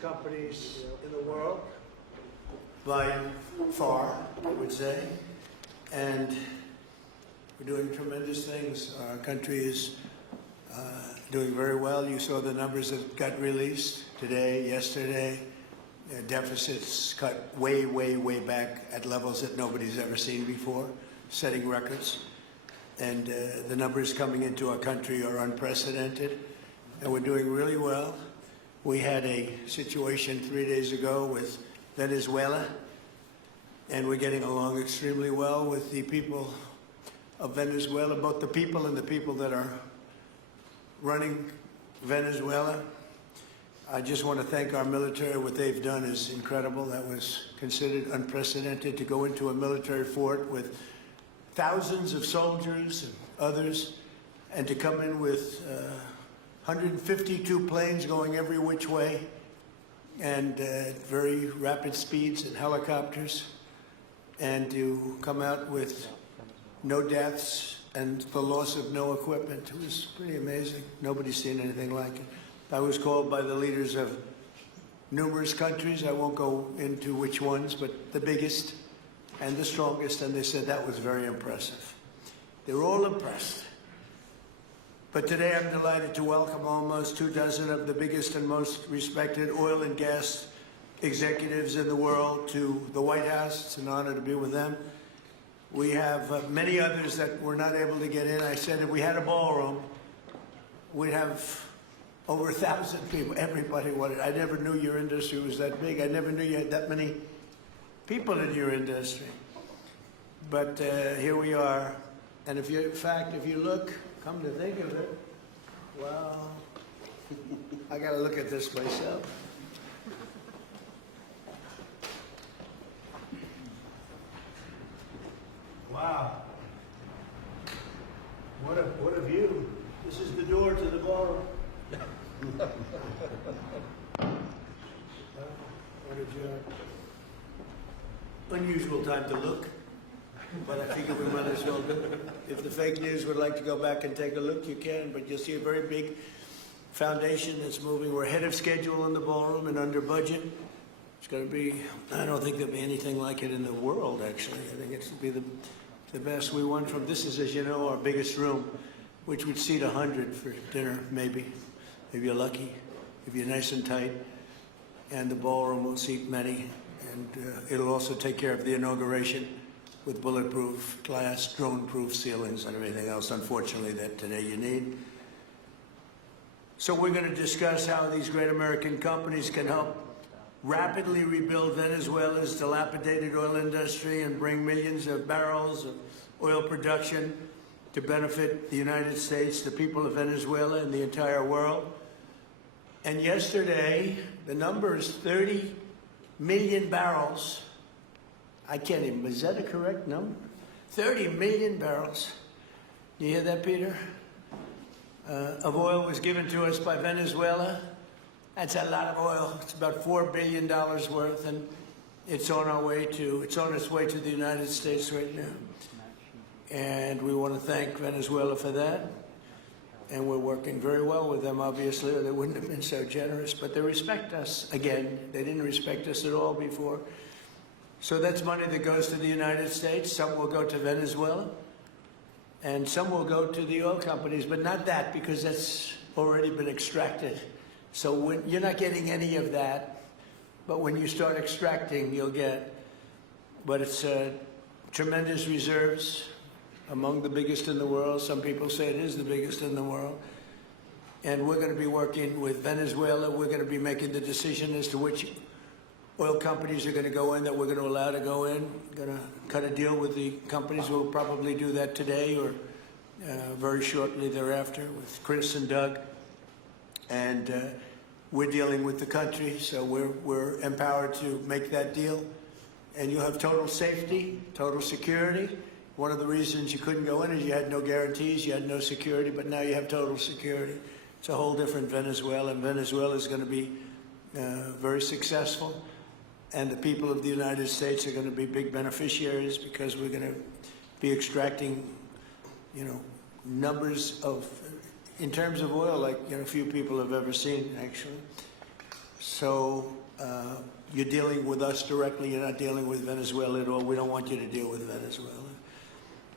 Companies in the world, by far, I would say, and we're doing tremendous things. Our country is doing very well. You saw the numbers that got released today, yesterday. Deficits cut way, way, way back at levels that nobody's ever seen before, setting records. And the numbers coming into our country are unprecedented, and we're doing really well. We had a situation 3 days ago with Venezuela, and we're getting along extremely well with the people of Venezuela, both the people and the people that are running Venezuela. I just want to thank our military. What they've done is incredible. That was considered unprecedented, to go into a military fort with thousands of soldiers and others, and to come in with 152 planes going every which way, and very rapid speeds, and helicopters, and to come out with no deaths and the loss of no equipment. It was pretty amazing. Nobody's seen anything like it. I was called by the leaders of numerous countries. I won't go into which ones, but the biggest and the strongest, and they said that was very impressive. They were all impressed. But today I'm delighted to welcome almost 24 of the biggest and most respected oil and gas executives in the world to the White House. It's an honor to be with them. We have many others that were not able to get in. I said if we had a ballroom, we'd have over 1,000 people. Everybody wanted. I never knew your industry was that big. I never knew you had that many people in your industry. But here we are. And if you, in fact, if you look, come to think of it, well, I got to look at this myself. Wow. What a view. This is the door to the ballroom. What a job. Unusual time to look, but I figure we might as well do it. If the fake news would like to go back and take a look, you can, but you'll see a very big foundation that's moving. We're ahead of schedule in the ballroom and under budget. It's going to be, I don't think there'll be anything like it in the world, actually. I think it's going to be the best. We won from, this is, as you know, our biggest room, which would seat 100 for dinner, maybe, if you're lucky, if you're nice and tight. And the ballroom will seat many, and it'll also take care of the inauguration with bulletproof glass, drone-proof ceilings, and everything else, unfortunately, that today you need. So we're going to discuss how these great American companies can help rapidly rebuild Venezuela's dilapidated oil industry and bring millions of barrels of oil production to benefit the United States, the people of Venezuela, and the entire world. And yesterday, the number is 30 million barrels. I can't even, is that a correct number? 30 million barrels. You hear that, Peter? Of oil was given to us by Venezuela. That's a lot of oil. It's about $4 billion worth, and it's on its way to the United States right now. And we want to thank Venezuela for that. And we're working very well with them, obviously, or they wouldn't have been so generous. But they respect us. Again, they didn't respect us at all before. So that's money that goes to the United States. Some will go to Venezuela. And some will go to the oil companies, but not that, because that's already been extracted. So you're not getting any of that. But when you start extracting, you'll get. But it's tremendous reserves, among the biggest in the world. Some people say it is the biggest in the world. And we're going to be working with Venezuela. We're going to be making the decision as to which oil companies are going to go in, that we're going to allow to go in. We're going to cut a deal with the companies. We'll probably do that today or very shortly thereafter with Chris and Doug. And we're dealing with the country, so we're empowered to make that deal. And you'll have total safety, total security. One of the reasons you couldn't go in is you had no guarantees, you had no security, but now you have total security. It's a whole different Venezuela, and Venezuela is going to be very successful. And the people of the United States are going to be big beneficiaries, because we're going to be extracting, numbers of, in terms of oil, like few people have ever seen, actually. So you're dealing with us directly. You're not dealing with Venezuela at all. We don't want you to deal with Venezuela.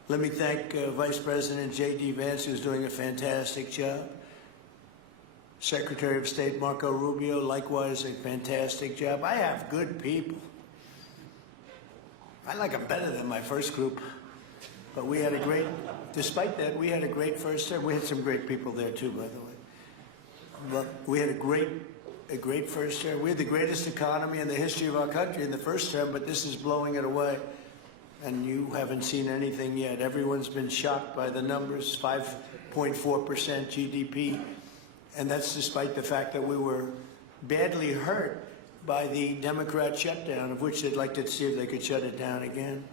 Let me thank Vice President J.D. Vance, who's doing a fantastic job. Secretary of State Marco Rubio, likewise a fantastic job. I have good people. I like them better than my first group. But we had a great, despite that, we had a great first term. We had some great people there too, by the way. But we had a great first term. We had the greatest economy in the history of our country in the first term, but this is blowing it away. And you haven't seen anything yet. Everyone's been shocked by the numbers, 5.4% GDP. And that's despite the fact that we were badly hurt by the Democrat shutdown, of which they'd like to see if they could shut it down again.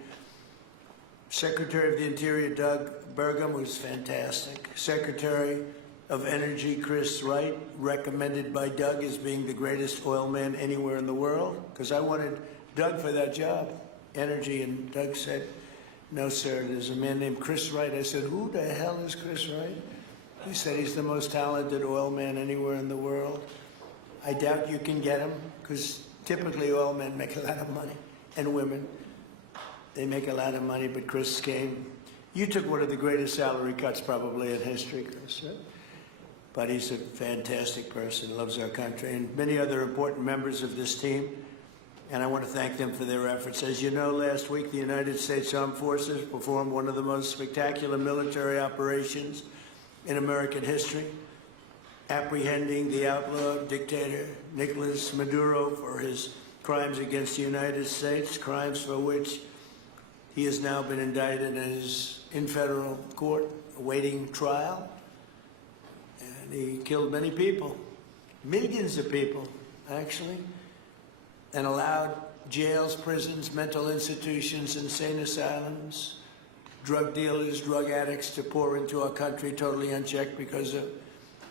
Secretary of the Interior, Doug Burgum, was fantastic. Secretary of Energy, Chris Wright, recommended by Doug as being the greatest oil man anywhere in the world, because I wanted Doug for that job, energy, and Doug said, no, sir, there's a man named Chris Wright. I said, who the hell is Chris Wright? He said he's the most talented oil man anywhere in the world. I doubt you can get him, because typically oil men make a lot of money, and women. They make a lot of money, but Chris came. You took one of the greatest salary cuts probably in history, Chris. Right? But he's a fantastic person, loves our country, and many other important members of this team. And I want to thank them for their efforts. As you know, last week the United States Armed Forces performed one of the most spectacular military operations in American history, apprehending the outlaw dictator Nicolas Maduro for his crimes against the United States, crimes for which he has now been indicted and is in federal court awaiting trial. And he killed many people, millions of people, actually, and allowed jails, prisons, mental institutions, insane asylums, drug dealers, drug addicts to pour into our country totally unchecked because of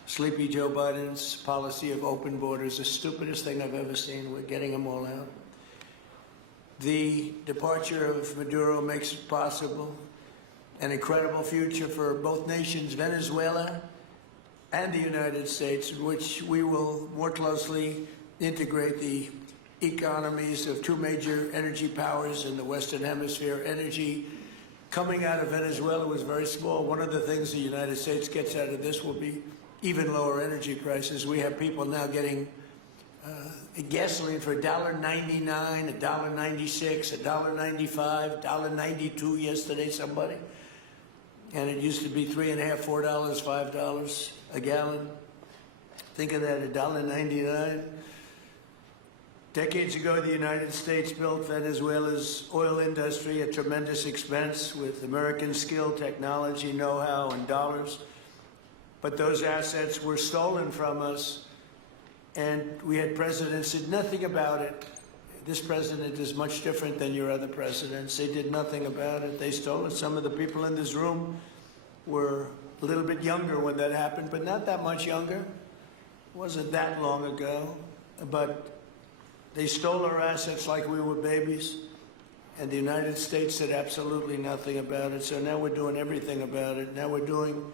Sleepy Joe Biden's policy of open borders, the stupidest thing I've ever seen. We're getting them all out. The departure of Maduro makes it possible an incredible future for both nations, Venezuela and the United States, in which we will more closely integrate the economies of two major energy powers in the Western Hemisphere. Energy coming out of Venezuela was very small. One of the things the United States gets out of this will be even lower energy prices. We have people now getting gasoline for $1.99, $1.96, $1.95, $1.92 yesterday, somebody. And it used to be $3.50, $4, $5 a gallon. Think of that, $1.99. Decades ago, the United States built Venezuela's oil industry at tremendous expense with American skill, technology, know-how, and dollars. But those assets were stolen from us, and we had presidents who did nothing about it. This president is much different than your other presidents. They did nothing about it. They stole it. Some of the people in this room were a little bit younger when that happened, but not that much younger. It wasn't that long ago. But they stole our assets like we were babies, and the United States did absolutely nothing about it. So now we're doing everything about it. Now we're doing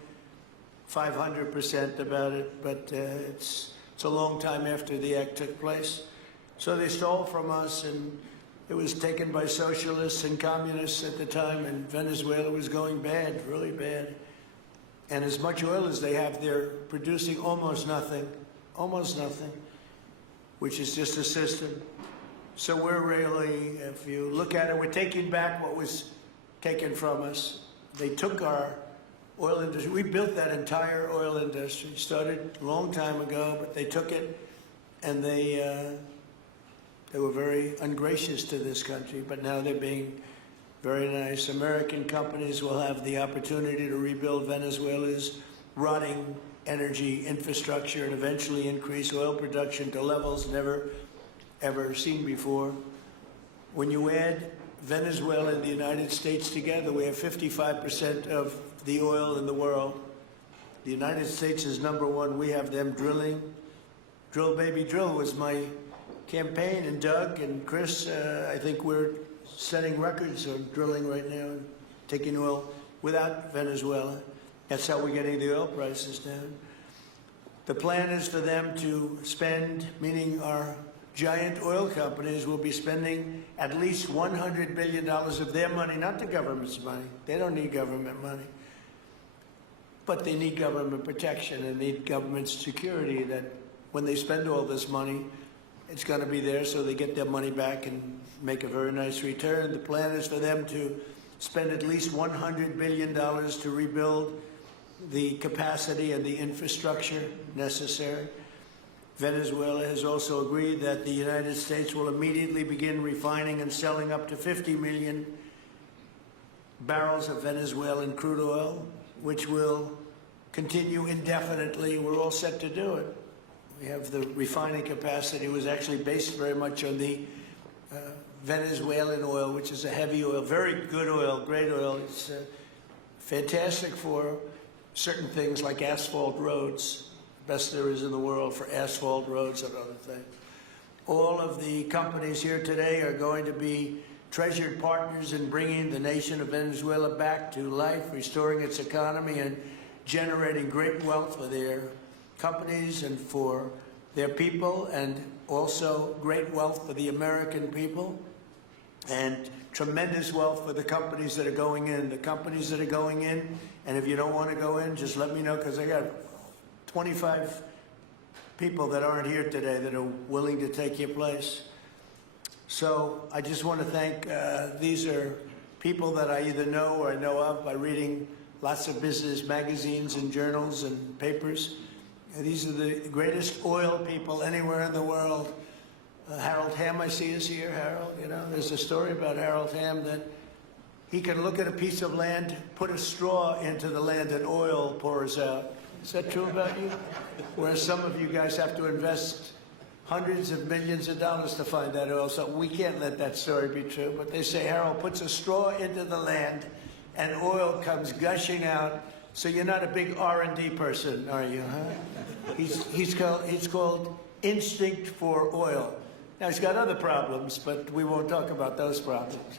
500% about it, but it's a long time after the act took place. So they stole from us, and it was taken by socialists and communists at the time, and Venezuela was going bad, really bad. And as much oil as they have, they're producing almost nothing, which is just a system. So we're really, if you look at it, we're taking back what was taken from us. They took our oil industry. We built that entire oil industry. Started a long time ago, but they took it, and they were very ungracious to this country, but now they're being very nice. American companies will have the opportunity to rebuild Venezuela's rotting energy infrastructure and eventually increase oil production to levels never, ever seen before. When you add Venezuela and the United States together, we have 55% of the oil in the world. The United States is #1. We have them drilling. Drill, baby, drill was my campaign, and Doug and Chris, I think we're setting records on drilling right now and taking oil without Venezuela. That's how we're getting the oil prices down. The plan is for them to spend, meaning our giant oil companies will be spending at least $100 billion of their money, not the government's money. They don't need government money. But they need government protection and need government security that when they spend all this money, it's going to be there so they get their money back and make a very nice return. The plan is for them to spend at least $100 billion to rebuild the capacity and the infrastructure necessary. Venezuela has also agreed that the United States will immediately begin refining and selling up to 50 million barrels of Venezuelan crude oil, which will continue indefinitely. We're all set to do it. We have the refining capacity. It was actually based very much on the Venezuelan oil, which is a heavy oil, very good oil, great oil. It's fantastic for certain things like asphalt roads, best there is in the world for asphalt roads and other things. All of the companies here today are going to be treasured partners in bringing the nation of Venezuela back to life, restoring its economy, and generating great wealth for their companies and for their people, and also great wealth for the American people, and tremendous wealth for the companies that are going in. The companies that are going in, and if you don't want to go in, just let me know, because I got 25 people that aren't here today that are willing to take your place. So I just want to thank, these are people that I either know or I know of by reading lots of business magazines and journals and papers. These are the greatest oil people anywhere in the world. Harold Hamm, I see, is here. Harold, you know, there's a story about Harold Hamm that he can look at a piece of land, put a straw into the land, and oil pours out. Is that true about you? Whereas some of you guys have to invest hundreds of millions of dollars to find that oil, so we can't let that story be true. But they say Harold puts a straw into the land, and oil comes gushing out. So you're not a big R&D person, are you, huh? He's called Instinct for Oil. Now, he's got other problems, but we won't talk about those problems.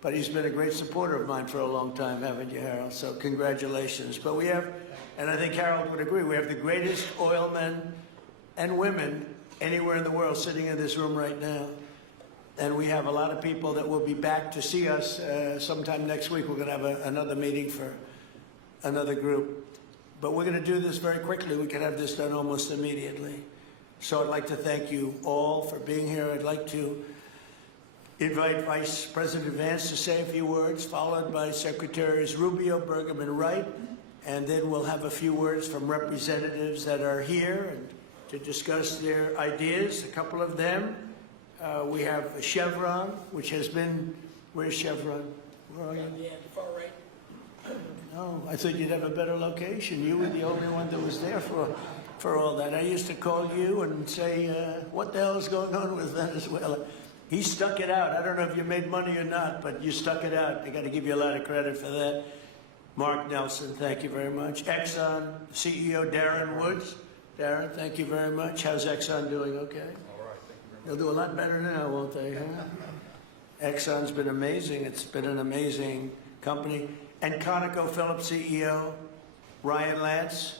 But he's been a great supporter of mine for a long time, haven't you, Harold? So congratulations. But we have, and I think Harold would agree, we have the greatest oil men and women anywhere in the world sitting in this room right now. And we have a lot of people that will be back to see us sometime next week. We're going to have another meeting for another group. But we're going to do this very quickly. We can have this done almost immediately. So I'd like to thank you all for being here. I'd like to invite Vice President Vance to say a few words, followed by Secretaries Rubio, Burgum, and Wright. And then we'll have a few words from representatives that are here and to discuss their ideas. A couple of them We have Chevron, which has been, where's Chevron? Where are you? Yeah, the far right. No, I thought you'd have a better location. You were the only one that was there for all that. I used to call you and say, what the hell is going on with Venezuela? He stuck it out. I don't know if you made money or not, but you stuck it out. I got to give you a lot of credit for that. Mark Nelson, thank you very much. Exxon CEO Darren Woods. Darren, thank you very much. How's Exxon doing? Okay? All right, thank you very much. They'll do a lot better now, won't they? Huh? Exxon's been amazing. It's been an amazing company. And ConocoPhillips CEO Ryan Lance,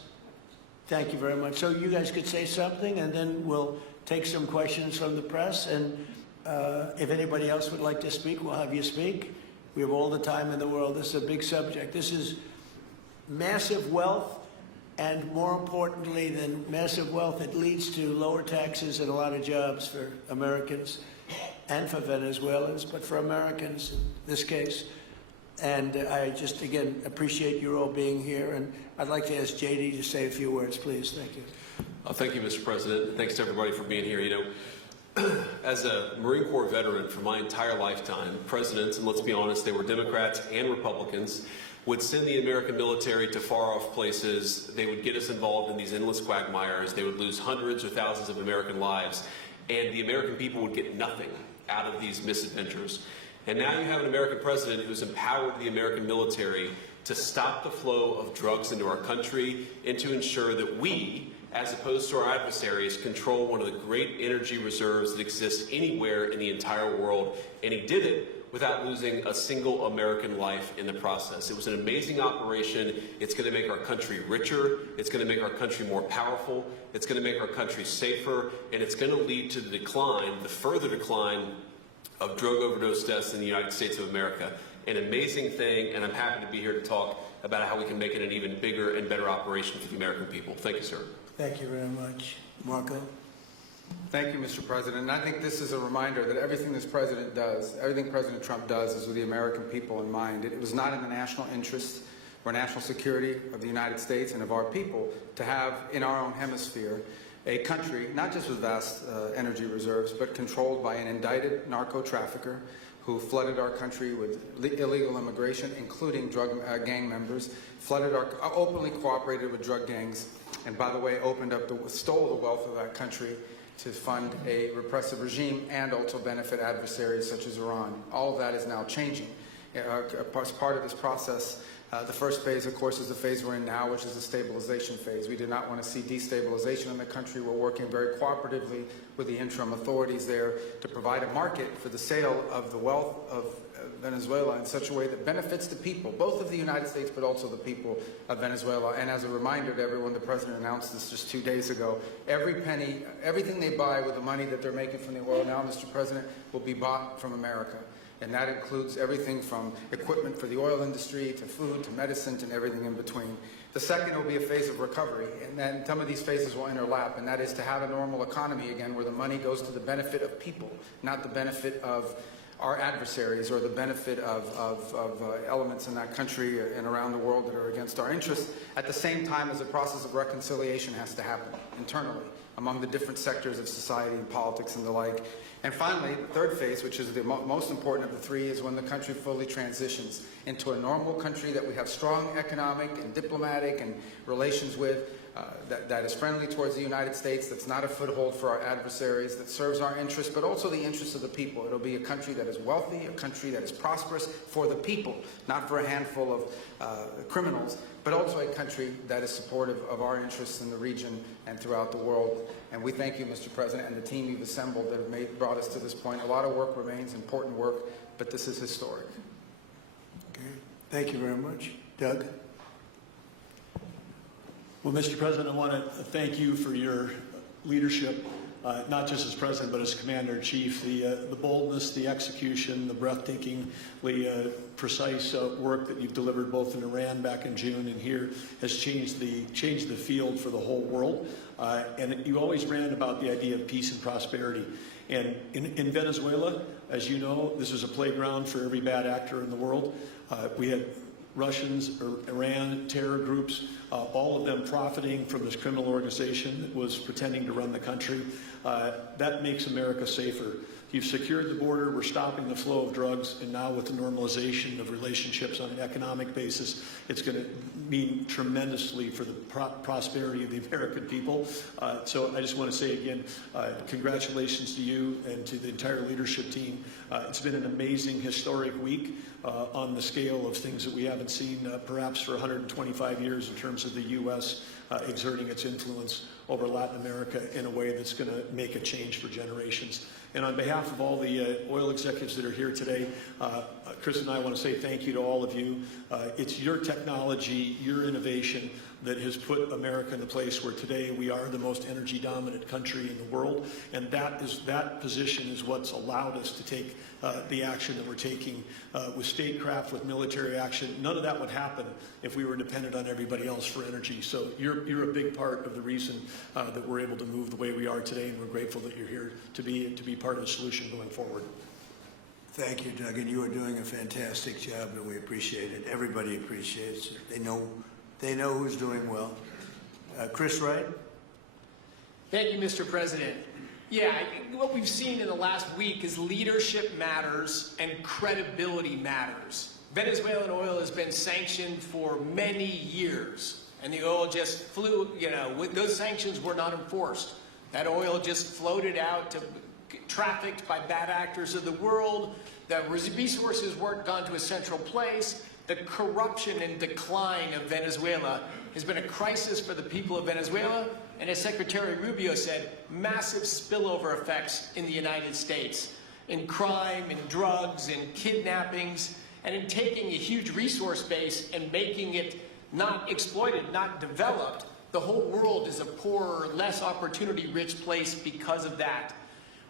thank you very much. So you guys could say something, and then we'll take some questions from the press. And if anybody else would like to speak, we'll have you speak. We have all the time in the world. This is a big subject. This is massive wealth, and more importantly than massive wealth, it leads to lower taxes and a lot of jobs for Americans and for Venezuelans, but for Americans in this case. And I just, again, appreciate you all being here. And I'd like to ask JD to say a few words, please. Thank you. Thank you, Mr. President. Thanks to everybody for being here. You know, as a Marine Corps veteran for my entire lifetime, presidents, and let's be honest, they were Democrats and Republicans, would send the American military to far-off places. They would get us involved in these endless quagmires. They would lose hundreds or thousands of American lives, and the American people would get nothing out of these misadventures. And now you have an American president who's empowered the American military to stop the flow of drugs into our country and to ensure that we, as opposed to our adversaries, control one of the great energy reserves that exists anywhere in the entire world. And he did it without losing a single American life in the process. It was an amazing operation. It's going to make our country richer. It's going to make our country more powerful. It's going to make our country safer. And it's going to lead to the decline, the further decline of drug overdose deaths in the United States of America. An amazing thing, and I'm happy to be here to talk about how we can make it an even bigger and better operation for the American people. Thank you, sir. Thank you very much. Marco? Thank you, Mr. President. And I think this is a reminder that everything this president does, everything President Trump does, is with the American people in mind. It was not in the national interest or national security of the United States and of our people to have in our own hemisphere a country, not just with vast energy reserves, but controlled by an indicted narco-trafficker who flooded our country with illegal immigration, including drug gang members, openly cooperated with drug gangs, and by the way, stole the wealth of that country to fund a repressive regime and also benefit adversaries such as Iran. All of that is now changing. As part of this process, the first phase, of course, is the phase we're in now, which is the stabilization phase. We did not want to see destabilization in the country. We're working very cooperatively with the interim authorities there to provide a market for the sale of the wealth of Venezuela in such a way that benefits the people, both of the United States, but also the people of Venezuela. And as a reminder to everyone, the President announced this just 2 days ago, every penny, everything they buy with the money that they're making from the oil now, Mr. President, will be bought from America. And that includes everything from equipment for the oil industry, to food, to medicine, and everything in between. The second will be a phase of recovery, and then some of these phases will overlap, and that is to have a normal economy again where the money goes to the benefit of people, not the benefit of our adversaries or the benefit of elements in that country and around the world that are against our interests, at the same time as a process of reconciliation has to happen internally among the different sectors of society and politics and the like. And finally, the third phase, which is the most important of the three, is when the country fully transitions into a normal country that we have strong economic and diplomatic and relations with, that is friendly towards the United States, that's not a foothold for our adversaries, that serves our interests, but also the interests of the people. It'll be a country that is wealthy, a country that is prosperous for the people, not for a handful of criminals, but also a country that is supportive of our interests in the region and throughout the world. And we thank you, Mr. President, and the team you've assembled that have brought us to this point. A lot of work remains, important work, but this is historic. Okay. Thank you very much. Doug? Well, Mr. President, I want to thank you for your leadership, not just as President, but as Commander-in-Chief. The boldness, the execution, the breathtakingly precise work that you've delivered both in Iran back in June and here has changed the field for the whole world. And you always ran about the idea of peace and prosperity. And in Venezuela, as you know, this was a playground for every bad actor in the world. We had Russians, Iran, terror groups, all of them profiting from this criminal organization that was pretending to run the country. That makes America safer. You've secured the border, we're stopping the flow of drugs, and now with the normalization of relationships on an economic basis, it's going to mean tremendously for the prosperity of the American people. So I just want to say again, congratulations to you and to the entire leadership team. It's been an amazing, historic week on the scale of things that we haven't seen perhaps for 125 years in terms of the U.S. Exerting its influence over Latin America in a way that's going to make a change for generations. And on behalf of all the oil executives that are here today, Chris and I want to say thank you to all of you. It's your technology, your innovation that has put America in the place where today we are the most energy dominant country in the world. And that position is what's allowed us to take the action that we're taking with statecraft, with military action. None of that would happen if we were dependent on everybody else for energy. So you're a big part of the reason that we're able to move the way we are today, and we're grateful that you're here to be part of the solution going forward. Thank you, Doug, and you are doing a fantastic job, and we appreciate it. Everybody appreciates it. They know who's doing well. Chris Wright? Thank you, Mr. President. Yeah, I think what we've seen in the last week is leadership matters and credibility matters. Venezuelan oil has been sanctioned for many years, and the oil just flew, those sanctions were not enforced. That oil just floated out, trafficked by bad actors of the world. The resources weren't gone to a central place. The corruption and decline of Venezuela has been a crisis for the people of Venezuela, and as Secretary Rubio said, massive spillover effects in the United States, in crime, in drugs, in kidnappings, and in taking a huge resource base and making it not exploited, not developed. The whole world is a poorer, less opportunity-rich place because of that.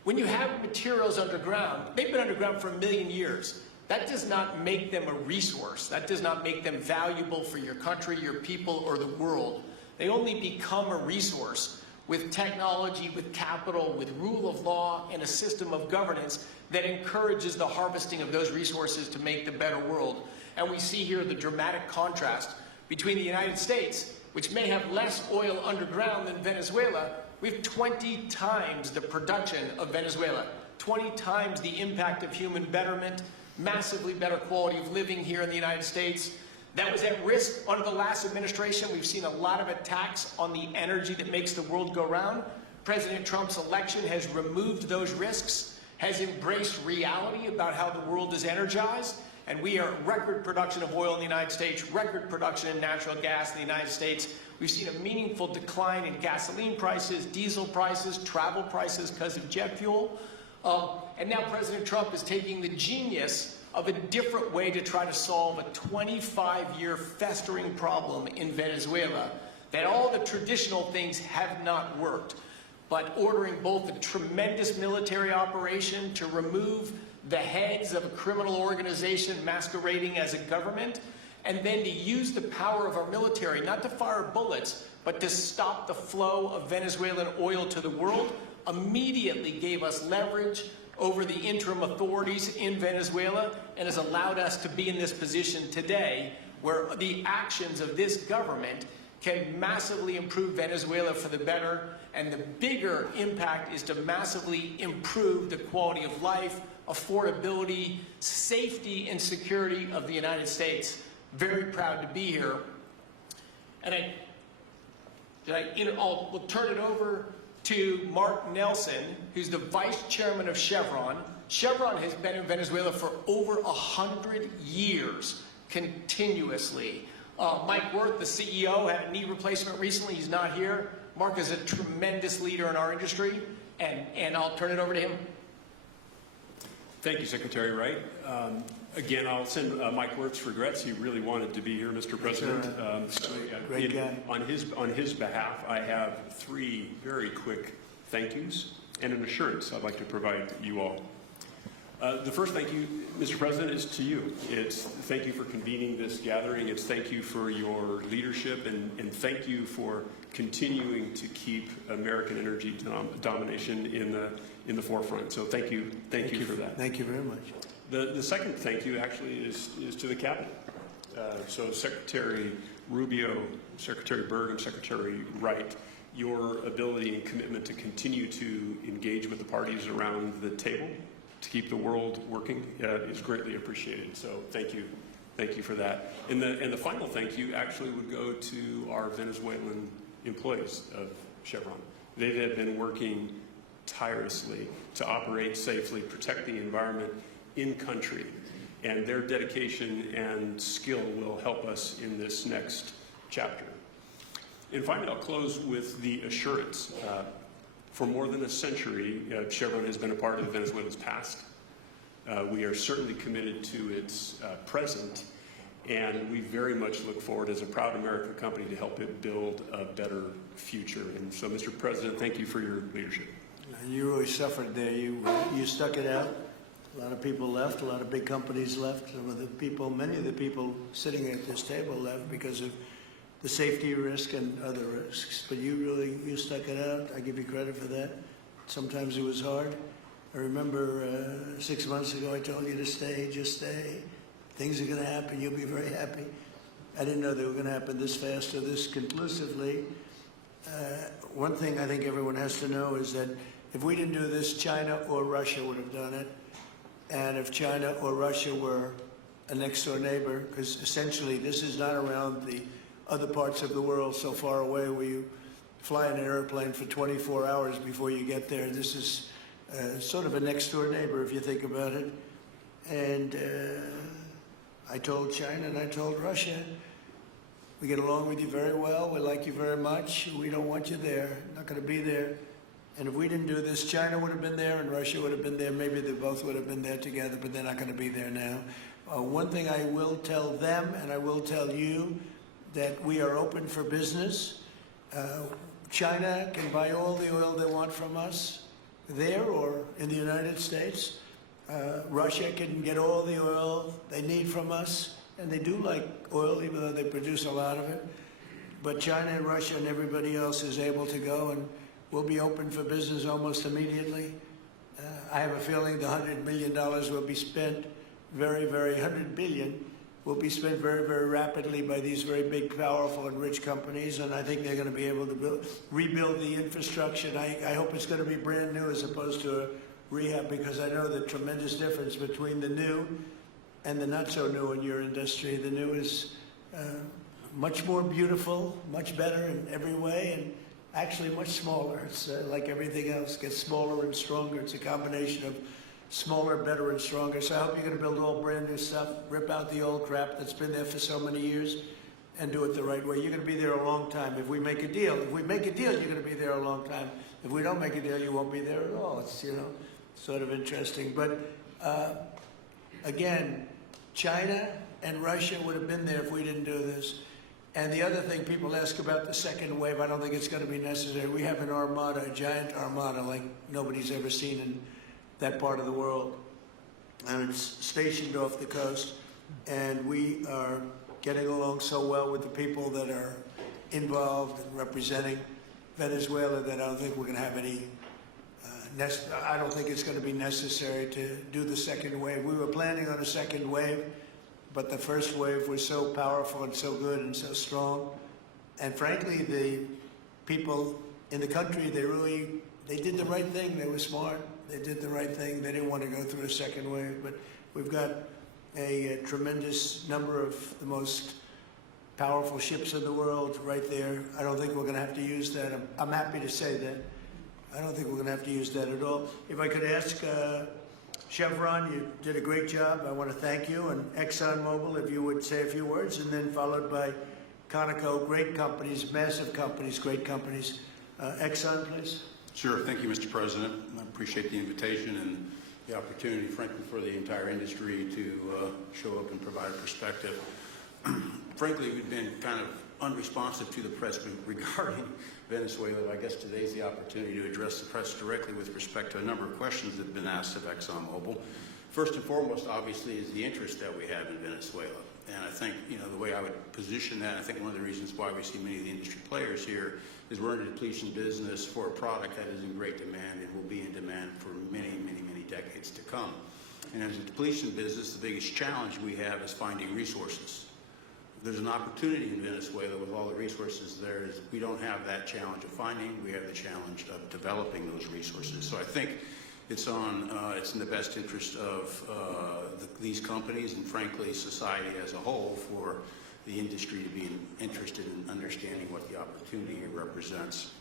When you have materials underground, they've been underground for 1 million years. That does not make them a resource. That does not make them valuable for your country, your people, or the world. They only become a resource with technology, with capital, with rule of law, and a system of governance that encourages the harvesting of those resources to make the better world. And we see here the dramatic contrast between the United States, which may have less oil underground than Venezuela. We have 20 times the production of Venezuela, 20 times the impact of human betterment, massively better quality of living here in the United States. That was at risk under the last administration. We've seen a lot of attacks on the energy that makes the world go round. President Trump's election has removed those risks, has embraced reality about how the world is energized, and we are record production of oil in the United States, record production in natural gas in the United States. We've seen a meaningful decline in gasoline prices, diesel prices, travel prices because of jet fuel. And now President Trump is taking the genius of a different way to try to solve a 25-year festering problem in Venezuela, that all the traditional things have not worked, but ordering both a tremendous military operation to remove the heads of a criminal organization masquerading as a government, and then to use the power of our military, not to fire bullets, but to stop the flow of Venezuelan oil to the world, immediately gave us leverage over the interim authorities in Venezuela and has allowed us to be in this position today where the actions of this government can massively improve Venezuela for the better, and the bigger impact is to massively improve the quality of life, affordability, safety, and security of the United States. Very proud to be here. And we'll turn it over to Mark Nelson, who's the vice chairman of Chevron. Chevron has been in Venezuela for over 100 years, continuously. Mike Wirth, the CEO, had a knee replacement recently. He's not here. Mark is a tremendous leader in our industry, and I'll turn it over to him. Thank you, Secretary Wright. Again, I'll send Mike Wirth's regrets. He really wanted to be here, Mr. President. Great guy. On his behalf, I have 3 very quick thank yous and an assurance I'd like to provide you all. The first thank you, Mr. President, is to you. It's thank you for convening this gathering. It's thank you for your leadership, and thank you for continuing to keep American energy domination in the forefront. So thank you for that. Thank you very much. The second thank you actually is to the Cabinet. So Secretary Rubio, Secretary Berg, and Secretary Wright, your ability and commitment to continue to engage with the parties around the table to keep the world working is greatly appreciated. So thank you for that. And the final thank you actually would go to our Venezuelan employees of Chevron. They have been working tirelessly to operate safely, protect the environment in country, and their dedication and skill will help us in this next chapter. And finally, I'll close with the assurance. For more than a century, Chevron has been a part of Venezuela's past. We are certainly committed to its present, and we very much look forward as a proud American company to help it build a better future. And so, Mr. President, thank you for your leadership. You really suffered there. You stuck it out. A lot of people left. A lot of big companies left. Some of the people, many of the people sitting at this table left because of the safety risk and other risks. But you stuck it out. I give you credit for that. Sometimes it was hard. I remember 6 months ago I told you to stay, just stay. Things are going to happen. You'll be very happy. I didn't know they were going to happen this fast or this conclusively. One thing I think everyone has to know is that if we didn't do this, China or Russia would have done it. And if China or Russia were a next-door neighbor, because essentially this is not around the other parts of the world so far away where you fly in an airplane for 24 hours before you get there. This is sort of a next-door neighbor if you think about it. And I told China and I told Russia, we get along with you very well, we like you very much, we don't want you there, not going to be there. And if we didn't do this, China would have been there and Russia would have been there. Maybe they both would have been there together, but they're not going to be there now. One thing I will tell them, and I will tell you, that we are open for business. China can buy all the oil they want from us there or in the United States. Russia can get all the oil they need from us, and they do like oil, even though they produce a lot of it. But China and Russia and everybody else is able to go, and we'll be open for business almost immediately. I have a feeling the $100 million will be spent $100 billion will be spent very, very rapidly by these very big, powerful, and rich companies, and I think they're going to be able to rebuild the infrastructure. And I hope it's going to be brand new as opposed to a rehab, because I know the tremendous difference between the new and the not so new in your industry. The new is much more beautiful, much better in every way, and actually much smaller. It's like everything else, gets smaller and stronger. It's a combination of smaller, better, and stronger. So I hope you're going to build all brand new stuff, rip out the old crap that's been there for so many years, and do it the right way. You're going to be there a long time. If we make a deal, you're going to be there a long time. If we don't make a deal, you won't be there at all. It's, sort of interesting. But again, China and Russia would have been there if we didn't do this. And the other thing people ask about the second wave, I don't think it's going to be necessary. We have an armada, a giant armada like nobody's ever seen in that part of the world. And it's stationed off the coast. And we are getting along so well with the people that are involved in representing Venezuela that I don't think we're going to have any, I don't think it's going to be necessary to do the second wave. We were planning on a second wave, but the first wave was so powerful and so good and so strong. And frankly, the people in the country, they did the right thing. They were smart. They did the right thing. They didn't want to go through a second wave. But we've got a tremendous number of the most powerful ships in the world right there. I don't think we're going to have to use that. I'm happy to say that. I don't think we're going to have to use that at all. If I could ask Chevron, you did a great job. I want to thank you. And ExxonMobil, if you would say a few words, and then followed by Conoco, great companies, massive companies, great companies. Exxon, please. Sure. Thank you, Mr. President. I appreciate the invitation and the opportunity, frankly, for the entire industry to show up and provide a perspective. Frankly, we've been kind of unresponsive to the press regarding Venezuela. I guess today's the opportunity to address the press directly with respect to a number of questions that have been asked of ExxonMobil. First and foremost, obviously, is the interest that we have in Venezuela. And I think, the way I would position that, I think one of the reasons why we see many of the industry players here is we're in a depletion business for a product that is in great demand and will be in demand for many, many, many decades to come. And as a depletion business, the biggest challenge we have is finding resources. There's an opportunity in Venezuela with all the resources there. We don't have that challenge of finding. We have the challenge of developing those resources. So I think It's in the best interest of these companies and, frankly, society as a whole for the industry to be interested in understanding what the opportunity here represents.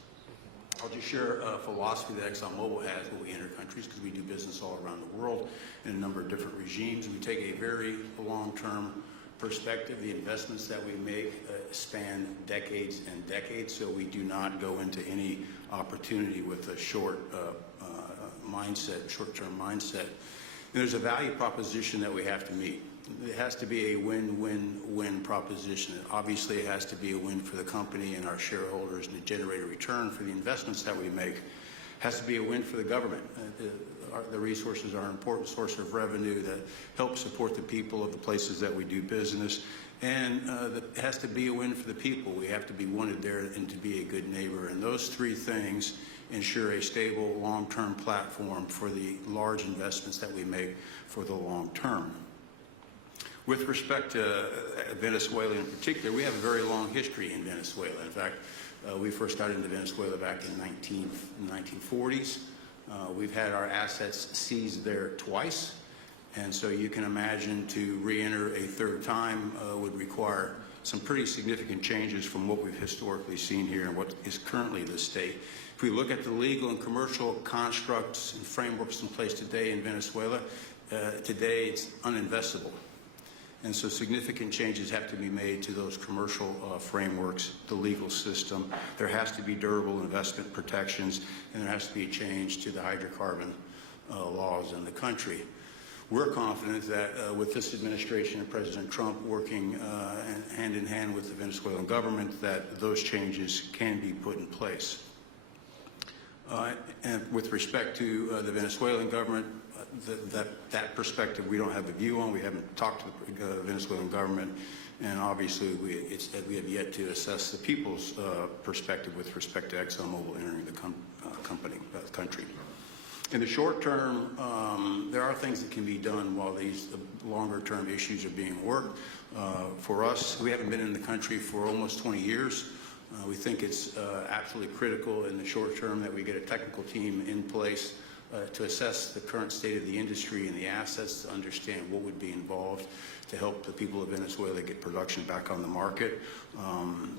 I'll just share a philosophy that ExxonMobil has when we enter countries, because we do business all around the world in a number of different regimes. We take a very long-term perspective. The investments that we make span decades and decades, so we do not go into any opportunity with a short-term mindset. And there's a value proposition that we have to meet. It has to be a win-win-win proposition. Obviously, it has to be a win for the company and our shareholders and to generate a return for the investments that we make. It has to be a win for the government. The resources are an important source of revenue that help support the people of the places that we do business. And it has to be a win for the people. We have to be wanted there and to be a good neighbor. And those three things ensure a stable, long-term platform for the large investments that we make for the long term. With respect to Venezuela in particular, we have a very long history in Venezuela. In fact, we first started into Venezuela back in the 1940s. We've had our assets seized there twice, and so you can imagine to re-enter a third time would require some pretty significant changes from what we've historically seen here and what is currently the state. If we look at the legal and commercial constructs and frameworks in place today in Venezuela, today it's uninvestable. And so significant changes have to be made to those commercial frameworks, the legal system. There has to be durable investment protections, and there has to be a change to the hydrocarbon laws in the country. We're confident that with this administration and President Trump working hand in hand with the Venezuelan government, that those changes can be put in place. And with respect to the Venezuelan government, that perspective we don't have a view on. We haven't talked to the Venezuelan government, and obviously we have yet to assess the people's perspective with respect to ExxonMobil entering the country. In the short term, there are things that can be done while these longer-term issues are being worked. For us, we haven't been in the country for almost 20 years. We think it's absolutely critical in the short term that we get a technical team in place to assess the current state of the industry and the assets, to understand what would be involved to help the people of Venezuela get production back on the market.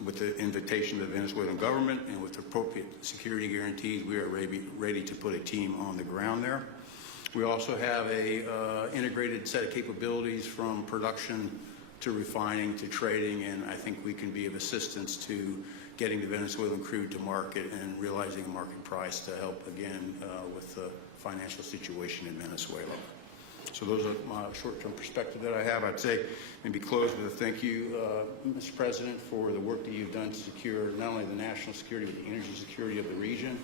With the invitation of the Venezuelan government and with appropriate security guarantees, we are ready to put a team on the ground there. We also have a integrated set of capabilities from production to refining to trading, and I think we can be of assistance to getting the Venezuelan crude to market and realizing a market price to help, again, with the financial situation in Venezuela. So those are my short-term perspective that I have. I'd say maybe close with a thank you, Mr. President, for the work that you've done to secure not only the national security, but the energy security of the region.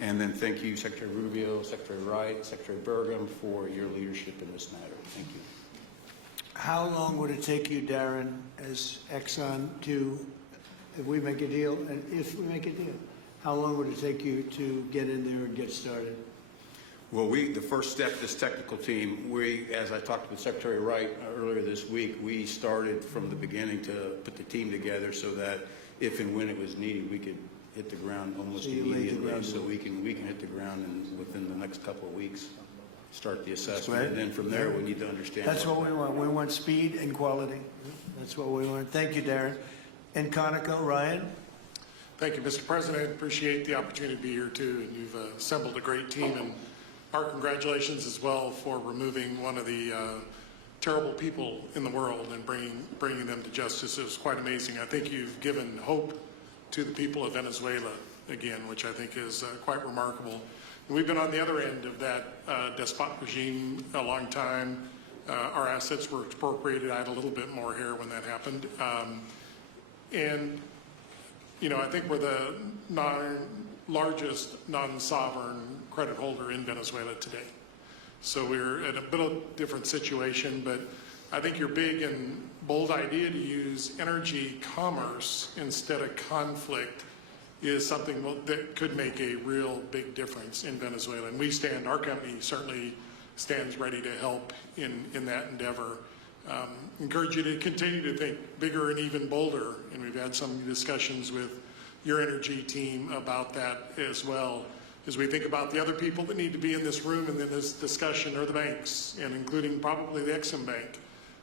And then thank you, Secretary Rubio, Secretary Wright, Secretary Burgum, for your leadership in this matter. Thank you. How long would it take you, Darren, as Exxon to, if we make a deal, and if we make a deal, how long would it take you to get in there and get started? Well, the first step, this technical team, as I talked with Secretary Wright earlier this week, we started from the beginning to put the team together so that if and when it was needed, we could hit the ground almost immediately. So we can hit the ground and within the next couple of weeks start the assessment. Right. And then from there, we need to understand. That's what we want. We want speed and quality. That's what we want. Thank you, Darren. And Conoco, Ryan? Thank you, Mr. President. Appreciate the opportunity to be here, too. And you've assembled a great team. And our congratulations as well for removing one of the terrible people in the world and bringing them to justice. It was quite amazing. I think you've given hope to the people of Venezuela again, which I think is quite remarkable. And we've been on the other end of that despot regime a long time. Our assets were expropriated. I had a little bit more here when that happened. And, you know, I think we're the largest non-sovereign credit holder in Venezuela today. So we're in a bit of a different situation, but I think your big and bold idea to use energy commerce instead of conflict is something that could make a real big difference in Venezuela. And our company certainly stands ready to help in that endeavor. Encourage you to continue to think bigger and even bolder. And we've had some discussions with your energy team about that as well. As we think about the other people that need to be in this room and in this discussion are the banks, and including probably the Exim Bank,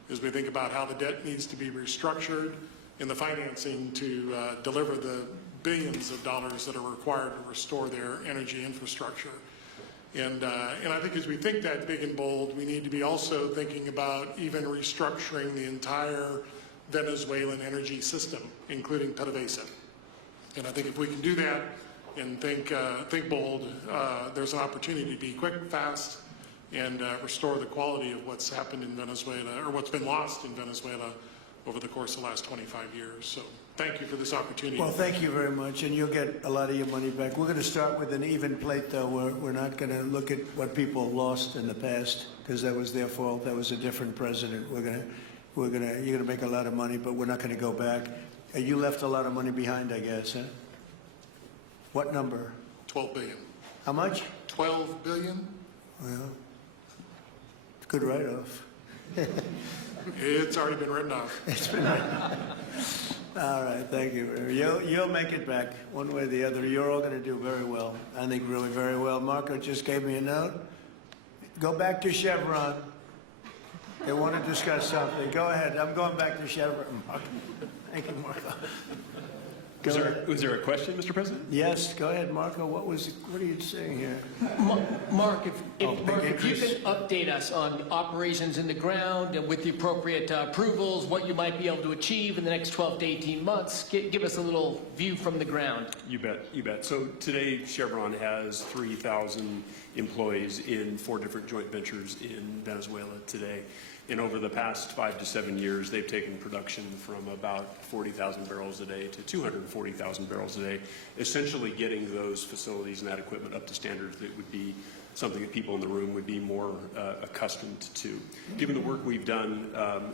as we think about how the debt needs to be restructured and the financing to deliver the billions of dollars that are required to restore their energy infrastructure. And I think as we think that big and bold, we need to be also thinking about even restructuring the entire Venezuelan energy system, including PDVSA. And I think if we can do that and think bold, there's an opportunity to be quick, fast, and restore the quality of what's happened in Venezuela, or what's been lost in Venezuela over the course of the last 25 years. So thank you for this opportunity. Well, thank you very much, and you'll get a lot of your money back. We're going to start with an even plate, though. We're not going to look at what people lost in the past, because that was their fault. That was a different president. You're going to make a lot of money, but we're not going to go back. You left a lot of money behind, I guess, huh? What number? 12 billion. How much? 12 billion? Well, it's a good write-off. It's already been written off. It's been all right, thank you. You'll make it back one way or the other. You're all going to do very well. I think really very well. Marco just gave me a note. Go back to Chevron. They want to discuss something. Go ahead. I'm going back to Chevron, Marco. Thank you, Marco. Was there a question, Mr. President? Yes, go ahead, Marco. What are you saying here? Mark, if you interest. can update us on operations in the ground and with the appropriate approvals, what you might be able to achieve in the next 12 to 18 months, give us a little view from the ground. You bet, you bet. So today Chevron has 3,000 employees in 4 different joint ventures in Venezuela today. And over the past 5 to 7 years, they've taken production from about 40,000 barrels a day to 240,000 barrels a day, essentially getting those facilities and that equipment up to standards that would be something that people in the room would be more accustomed to. Given the work we've done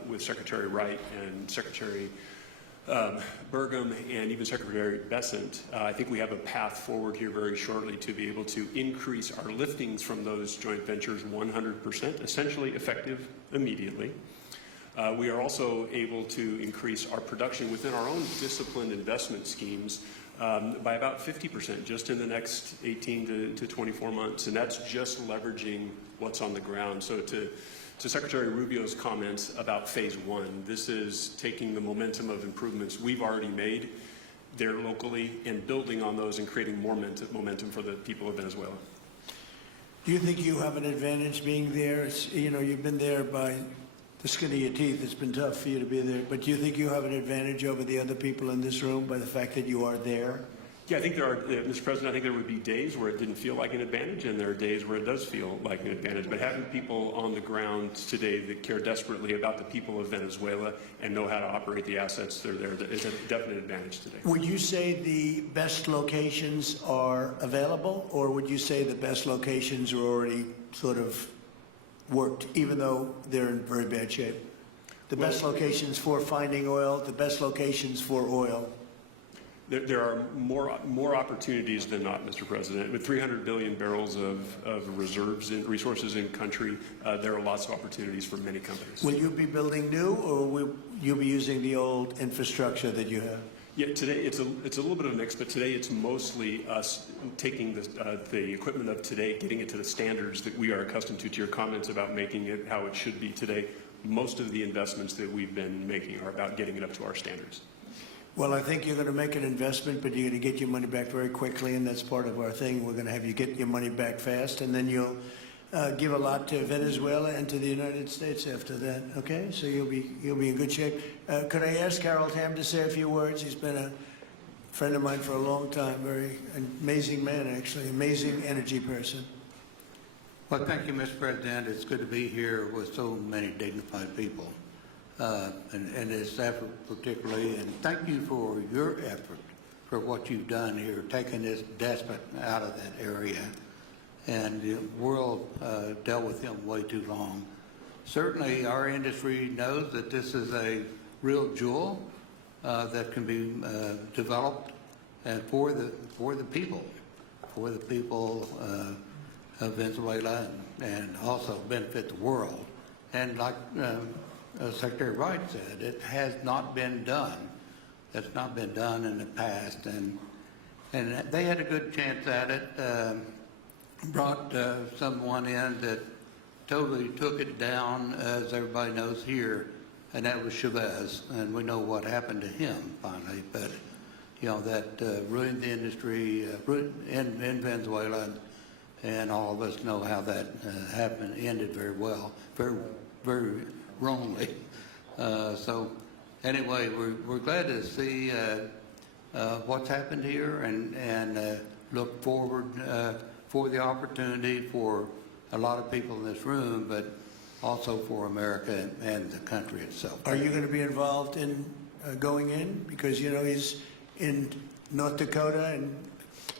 with Secretary Wright and Secretary Burgum and even Secretary Bessent, I think we have a path forward here very shortly to be able to increase our liftings from those joint ventures 100%, essentially effective immediately. We are also able to increase our production within our own disciplined investment schemes by about 50% just in the next 18 to 24 months, and that's just leveraging what's on the ground. So to Secretary Rubio's comments about phase 1, this is taking the momentum of improvements we've already made there locally and building on those and creating more momentum for the people of Venezuela. Do you think you have an advantage being there? You've been there by the skin of your teeth. It's been tough for you to be there. But do you think you have an advantage over the other people in this room by the fact that you are there? Yeah, I think there are, Mr. President, I think there would be days where it didn't feel like an advantage, and there are days where it does feel like an advantage. But having people on the ground today that care desperately about the people of Venezuela and know how to operate the assets that are there is a definite advantage today. Would you say the best locations are available, or would you say the best locations are already sort of worked, even though they're in very bad shape? The best locations for finding oil, the best locations for oil. There are more opportunities than not, Mr. President. With 300 billion barrels of reserves and resources in country, there are lots of opportunities for many companies. Will you be building new, or will you be using the old infrastructure that you have? Yeah, today it's a little bit of a mix, but today it's mostly us taking the equipment of today, getting it to the standards that we are accustomed to your comments about making it how it should be today. Most of the investments that we've been making are about getting it up to our standards. Well, I think you're going to make an investment, but you're going to get your money back very quickly, and that's part of our thing. We're going to have you get your money back fast, and then you'll give a lot to Venezuela and to the United States after that. Okay, so you'll be in good shape. Could I ask Harold Hamm to say a few words? He's been a friend of mine for a long time. Very amazing man, actually, amazing energy person. Well, thank you, Mr. President. It's good to be here with so many dignified people. And this effort particularly, and thank you for your effort for what you've done here, taking this despot out of that area. And the world dealt with him way too long. Certainly our industry knows that this is a real jewel that can be developed for the people of Venezuela, and also benefit the world. And like Secretary Wright said, it has not been done. It's not been done in the past, and and they had a good chance at it. Brought someone in that totally took it down, as everybody knows here, and that was Chavez, and we know what happened to him finally. But you know that ruined the industry in Venezuela, and all of us know how that happened. Ended very well, very wrongly. So anyway, we're glad to see what's happened here, and look forward for the opportunity for a lot of people in this room, but also for America and the country itself. Are you going to be involved in going in? Because, you know, he's in North Dakota and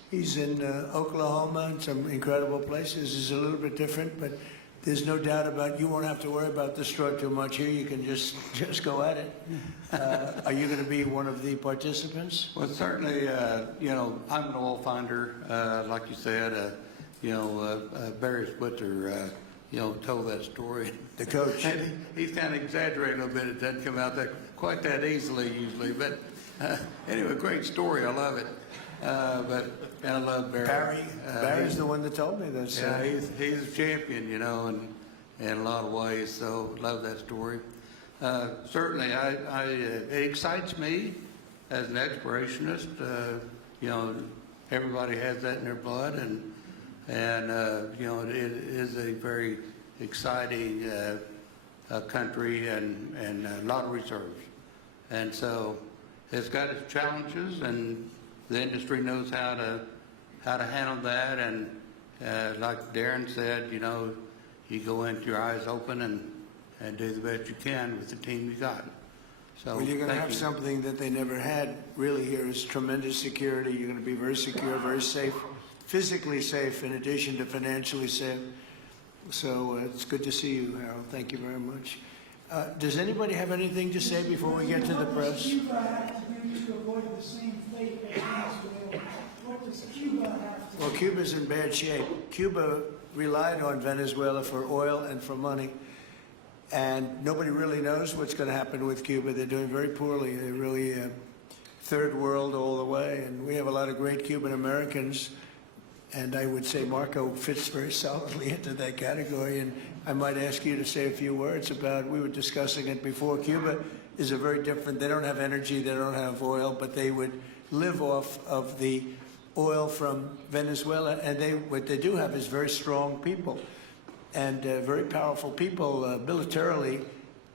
he's in Oklahoma and some incredible places. It's a little bit different, but there's no doubt about you won't have to worry about the straw too much here. You can just go at it. Are you going to be one of the participants? Well, certainly, you know, I'm an oil finder, like you said. You know, Barry Switzer, you know, told that story. The coach. And he's kind of exaggerating a little bit. It doesn't come out that quite that easily usually. But anyway, great story. I love it. But I love Barry. Barry's the one that told me this. Yeah, he's a champion, you know, in a lot of ways. So love that story. Certainly, it excites me as an explorationist. You know, everybody has that in their blood, and you know, it is a very exciting country and a lot of reserves. And so it's got its challenges, and the industry knows how to handle that. And like Darren said, you know, you go into your eyes open and do the best you can with the team you got. So Well, you're going to have you. something that they never had really here is tremendous security. You're going to be very secure, very safe, physically safe in addition to financially safe. So it's good to see you, Harold. Thank you very much. Does anybody have anything to say before we get to the press? Cuba have to do to avoid the same fate as Venezuela? What does Cuba have to do? Well, Cuba's in bad shape. Cuba relied on Venezuela for oil and for money. And nobody really knows what's going to happen with Cuba. They're doing very poorly. They're really third world all the way. And we have a lot of great Cuban Americans. And I would say Marco fits very solidly into that category. And I might ask you to say a few words about, we were discussing it before, Cuba is a very different, they don't have energy, they don't have oil, but they would live off of the oil from Venezuela. And what they do have is very strong people and very powerful people militarily,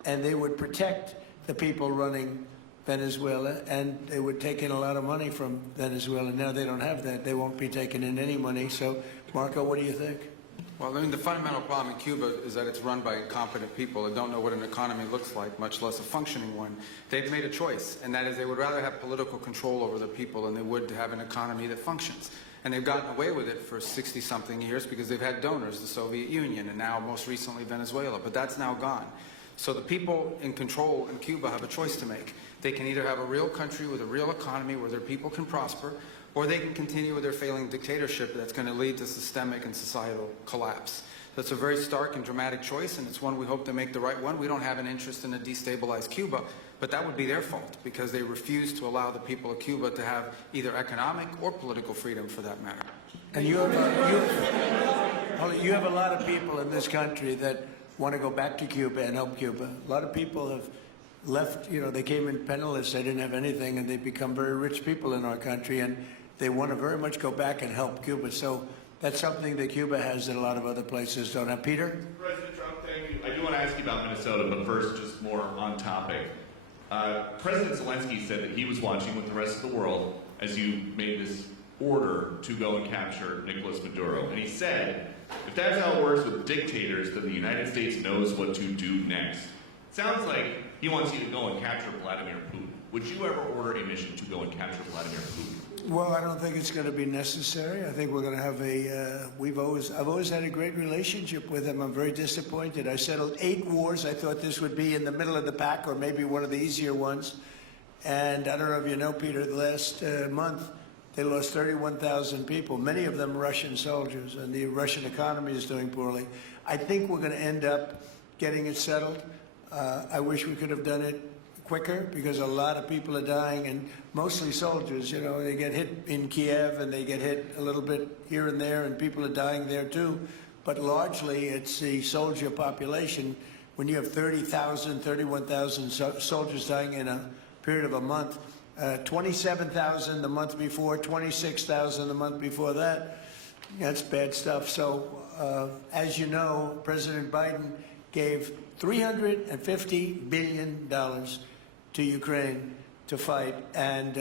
and they would protect the people running Venezuela, and they would take in a lot of money from Venezuela. Now they don't have that. They won't be taking in any money. So, Marco, what do you think? Well, I mean, the fundamental problem in Cuba is that it's run by incompetent people that don't know what an economy looks like, much less a functioning one. They've made a choice, and that is they would rather have political control over the people than they would to have an economy that functions. And they've gotten away with it for 60-something years because they've had donors, the Soviet Union, and now most recently Venezuela. But that's now gone. So the people in control in Cuba have a choice to make. They can either have a real country with a real economy where their people can prosper, or they can continue with their failing dictatorship that's going to lead to systemic and societal collapse. That's a very stark and dramatic choice, and it's one we hope to make the right one. We don't have an interest in a destabilized Cuba, but that would be their fault because they refuse to allow the people of Cuba to have either economic or political freedom for that matter. And you have a lot of people in this country that want to go back to Cuba and help Cuba. A lot of people have left, you know, they came in penniless, they didn't have anything, and they've become very rich people in our country, and they want to very much go back and help Cuba. So that's something that Cuba has that a lot of other places don't have. Peter? President Trump, thank you. I do want to ask you about Minnesota, but first, just more on topic. President Zelensky said that he was watching with the rest of the world as you made this order to go and capture Nicolas Maduro. And he said, if that's how it works with dictators, then the United States knows what to do next. Sounds like he wants you to go and capture Vladimir Putin. Would you ever order a mission to go and capture Vladimir Putin? Well, I don't think it's going to be necessary. I think we're going to have I've always had a great relationship with him. I'm very disappointed. I settled 8 wars. I thought this would be in the middle of the pack or maybe one of the easier ones. And I don't know if you know, Peter, the last month, they lost 31,000 people, many of them Russian soldiers, and the Russian economy is doing poorly. I think we're going to end up getting it settled. I wish we could have done it quicker because a lot of people are dying, and mostly soldiers. You know, they get hit in Kiev and they get hit a little bit here and there, and people are dying there too. But largely, it's the soldier population. When you have 30,000, 31,000 soldiers dying in a period of a month, 27,000 the month before, 26,000 the month before that, that's bad stuff. So, as you know, President Biden gave $350 billion to Ukraine to fight, and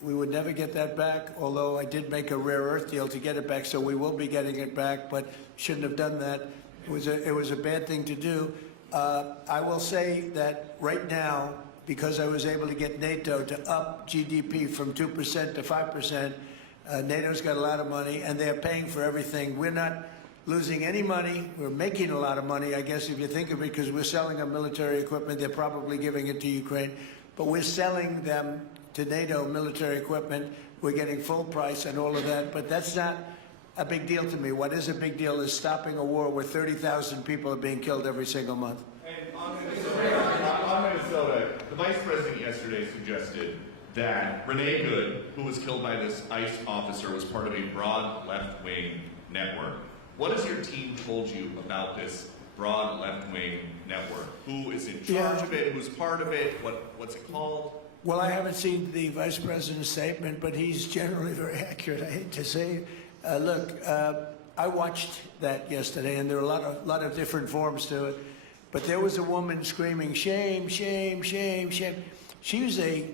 we would never get that back, although I did make a rare earth deal to get it back, so we will be getting it back, but shouldn't have done that. It was a bad thing to do. I will say that right now, because I was able to get NATO to up GDP from 2% to 5%, NATO's got a lot of money, and they're paying for everything. We're not losing any money. We're making a lot of money, I guess, if you think of it, because we're selling them military equipment. They're probably giving it to Ukraine. But we're selling them to NATO military equipment. We're getting full price and all of that. But that's not a big deal to me. What is a big deal is stopping a war where 30,000 people are being killed every single month. And on Minnesota, the vice president yesterday suggested that Renee Good, who was killed by this ICE officer, was part of a broad left-wing network. What has your team told you about this broad left-wing network? Who is in charge of it? Who's part of it? What's it called? Well, I haven't seen the vice president's statement, but he's generally very accurate. I hate to say it. Look, I watched that yesterday, and there are a lot of different forms to it. But there was a woman screaming, "Shame, shame, shame, shame." She was a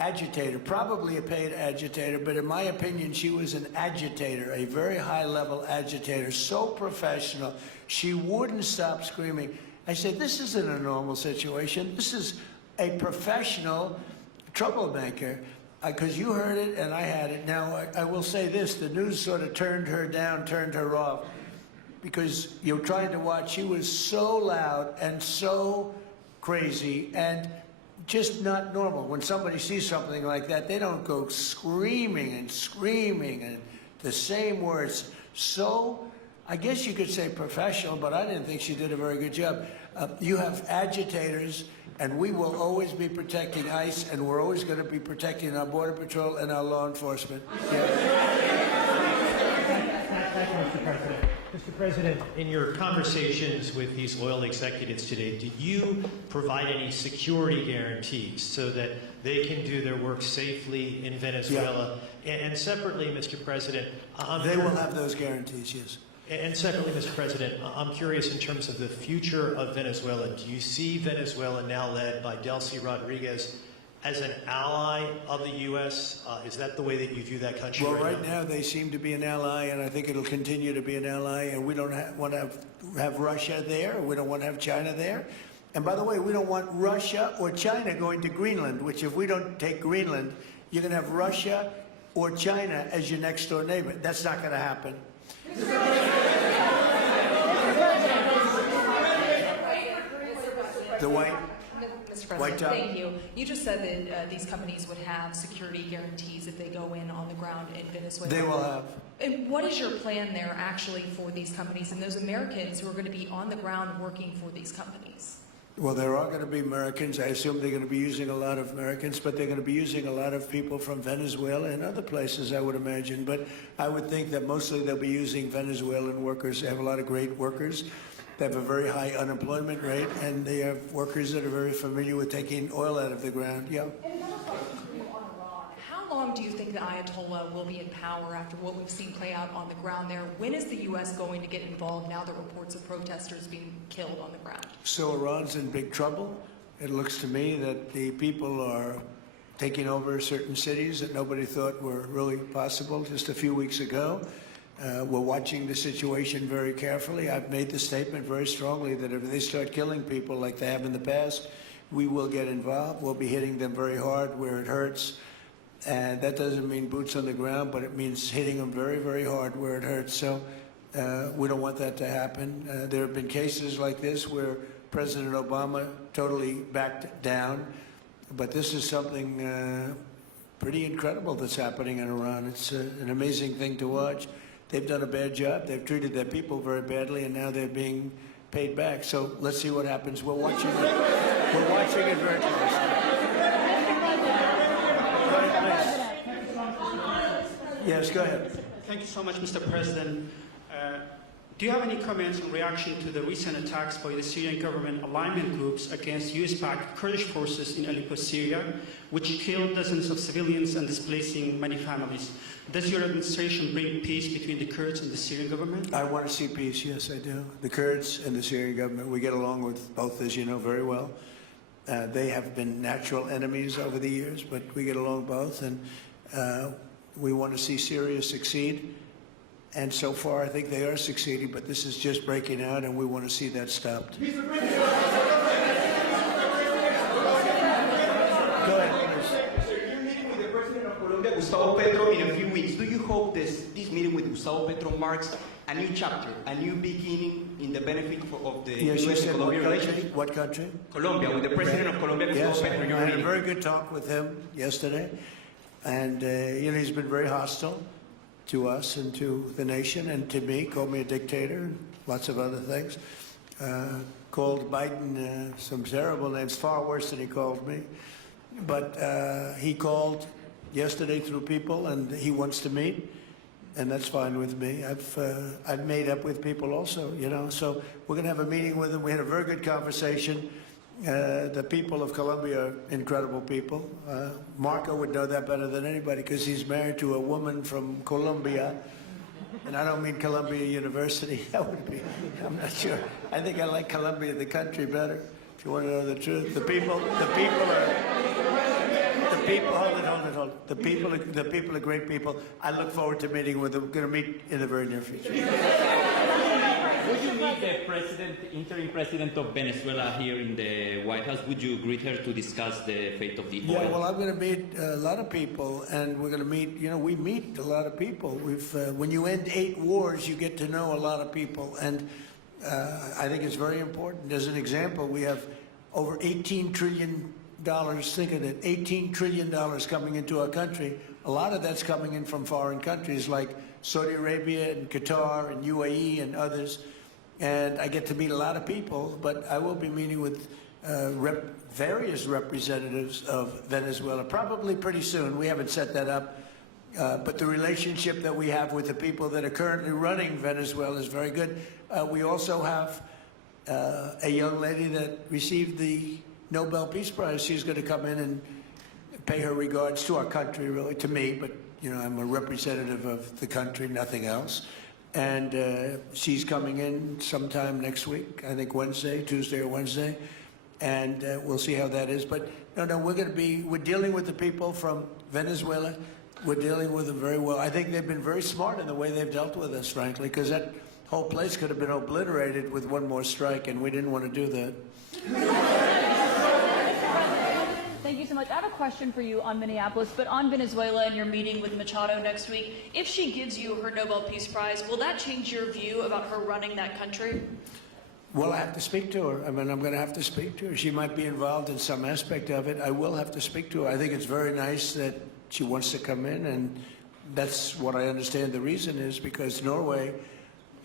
agitator, probably a paid agitator, but in my opinion, she was an agitator, a very high-level agitator, so professional. She wouldn't stop screaming. I said, this isn't a normal situation. This is a professional troublemaker, because you heard it and I had it. Now, I will say this, the news sort of turned her down, turned her off, because you're trying to watch. She was so loud and so crazy and just not normal. When somebody sees something like that, they don't go screaming and the same words. So, I guess you could say professional, but I didn't think she did a very good job. You have agitators, and we will always be protecting ICE, and we're always going to be protecting our Border Patrol and our law enforcement. Mr. President, in your conversations with these oil executives today, did you provide any security guarantees so that they can do their work safely in Venezuela? Yeah. And separately, Mr. President, they will have those guarantees, yes. And separately, Mr. President, I'm curious in terms of the future of Venezuela. Do you see Venezuela, now led by Delcy Rodriguez, as an ally of the U.S.? Is that the way that you view that country? Well, right now they seem to be an ally, and I think it'll continue to be an ally, and we don't want to have Russia there. We don't want to have China there. And by the way, we don't want Russia or China going to Greenland, which if we don't take Greenland, you're going to have Russia or China as your next door neighbor. That's not going to happen. The white. Mr. President, thank you. You just said that these companies would have security guarantees if they go in on the ground in Venezuela. They will have. And what is your plan there actually for these companies and those Americans who are going to be on the ground working for these companies? Well, there are going to be Americans. I assume they're going to be using a lot of Americans, but they're going to be using a lot of people from Venezuela and other places, I would imagine. But I would think that mostly they'll be using Venezuelan workers. They have a lot of great workers. They have a very high unemployment rate, and they have workers that are very familiar with taking oil out of the ground. Yeah. How long do you think the Ayatollah will be in power after what we've seen play out on the ground there? When is the U.S. going to get involved now that reports of protesters being killed on the ground? So Iran's in big trouble. It looks to me that the people are taking over certain cities that nobody thought were really possible just a few weeks ago. We're watching the situation very carefully. I've made the statement very strongly that if they start killing people like they have in the past, we will get involved. We'll be hitting them very hard where it hurts. And that doesn't mean boots on the ground, but it means hitting them very, very hard where it hurts. So we don't want that to happen. There have been cases like this where President Obama totally backed down. But this is something pretty incredible that's happening in Iran. It's an amazing thing to watch. They've done a bad job. They've treated their people very badly, and now they're being paid back. So let's see what happens. We're watching it. We're watching it very closely. Go ahead, please. Yes, go ahead. Thank you so much, Mr. President. Do you have any comments in reaction to the recent attacks by the Syrian government alignment groups against US-backed Kurdish forces in Aleppo, Syria, which killed dozens of civilians and displacing many families? Does your administration bring peace between the Kurds and the Syrian government? I want to see peace, yes, I do. The Kurds and the Syrian government, we get along with both, as you know, very well. They have been natural enemies over the years, but we get along both, and we want to see Syria succeed. And so far, I think they are succeeding, but this is just breaking out, and we want to see that stopped. Go ahead, please. You're meeting with the President of Colombia, Gustavo Petro, in a few weeks. Do you hope this meeting with Gustavo Petro marks a new chapter, a new beginning in the benefit of the Yes, you U.S. said and what Colombia country? relations? What country? Colombia, with the President of Colombia, Gustavo Yes, Petro. I had a very good talk with him yesterday, and he's been very hostile to us and to the nation and to me, called me a dictator and lots of other things. Called Biden some terrible names, far worse than he called me. But he called yesterday through people, and he wants to meet, and that's fine with me. I've made up with people also, you know, so we're going to have a meeting with him. We had a very good conversation. The people of Colombia are incredible people. Marco would know that better than anybody because he's married to a woman from Colombia. And I don't mean Columbia University. That would be, I'm not sure. I think I like Columbia, the country, better, if you want to know the truth. The people are, the people are great people. I look forward to meeting with them. We're going to meet in the very near future. Would you meet the interim president of Venezuela here in the White House? Would you greet her to discuss the fate of the oil? Yeah, well, I'm going to meet a lot of people, and we're going to meet, you know, we meet a lot of people. When you end 8 wars, you get to know a lot of people, and I think it's very important. As an example, we have over $18 trillion, think of it, $18 trillion coming into our country. A lot of that's coming in from foreign countries like Saudi Arabia and Qatar and UAE and others. And I get to meet a lot of people, but I will be meeting with various representatives of Venezuela, probably pretty soon. We haven't set that up. But the relationship that we have with the people that are currently running Venezuela is very good. We also have a young lady that received the Nobel Peace Prize. She's going to come in and pay her regards to our country, really, to me, but you know, I'm a representative of the country, nothing else. And she's coming in sometime next week, I think Tuesday or Wednesday, and we'll see how that is. But no, we're dealing with the people from Venezuela. We're dealing with them very well. I think they've been very smart in the way they've dealt with us, frankly, because that whole place could have been obliterated with one more strike, and we didn't want to do that. Thank you so much. I have a question for you on Minneapolis, but on Venezuela and your meeting with Machado next week. If she gives you her Nobel Peace Prize, will that change your view about her running that country? Well, I have to speak to her. I mean, I'm going to have to speak to her. She might be involved in some aspect of it. I will have to speak to her. I think it's very nice that she wants to come in, and that's what I understand the reason is, because Norway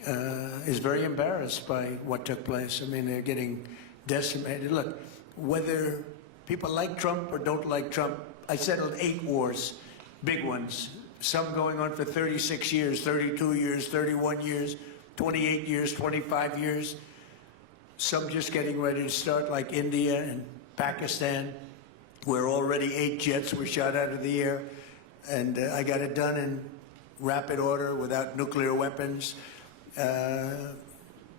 is very embarrassed by what took place. I mean, they're getting decimated. Look, whether people like Trump or don't like Trump, I settled 8 wars, big ones, some going on for 36 years, 32 years, 31 years, 28 years, 25 years, some just getting ready to start, like India and Pakistan, where already 8 jets were shot out of the air, and I got it done in rapid order without nuclear weapons.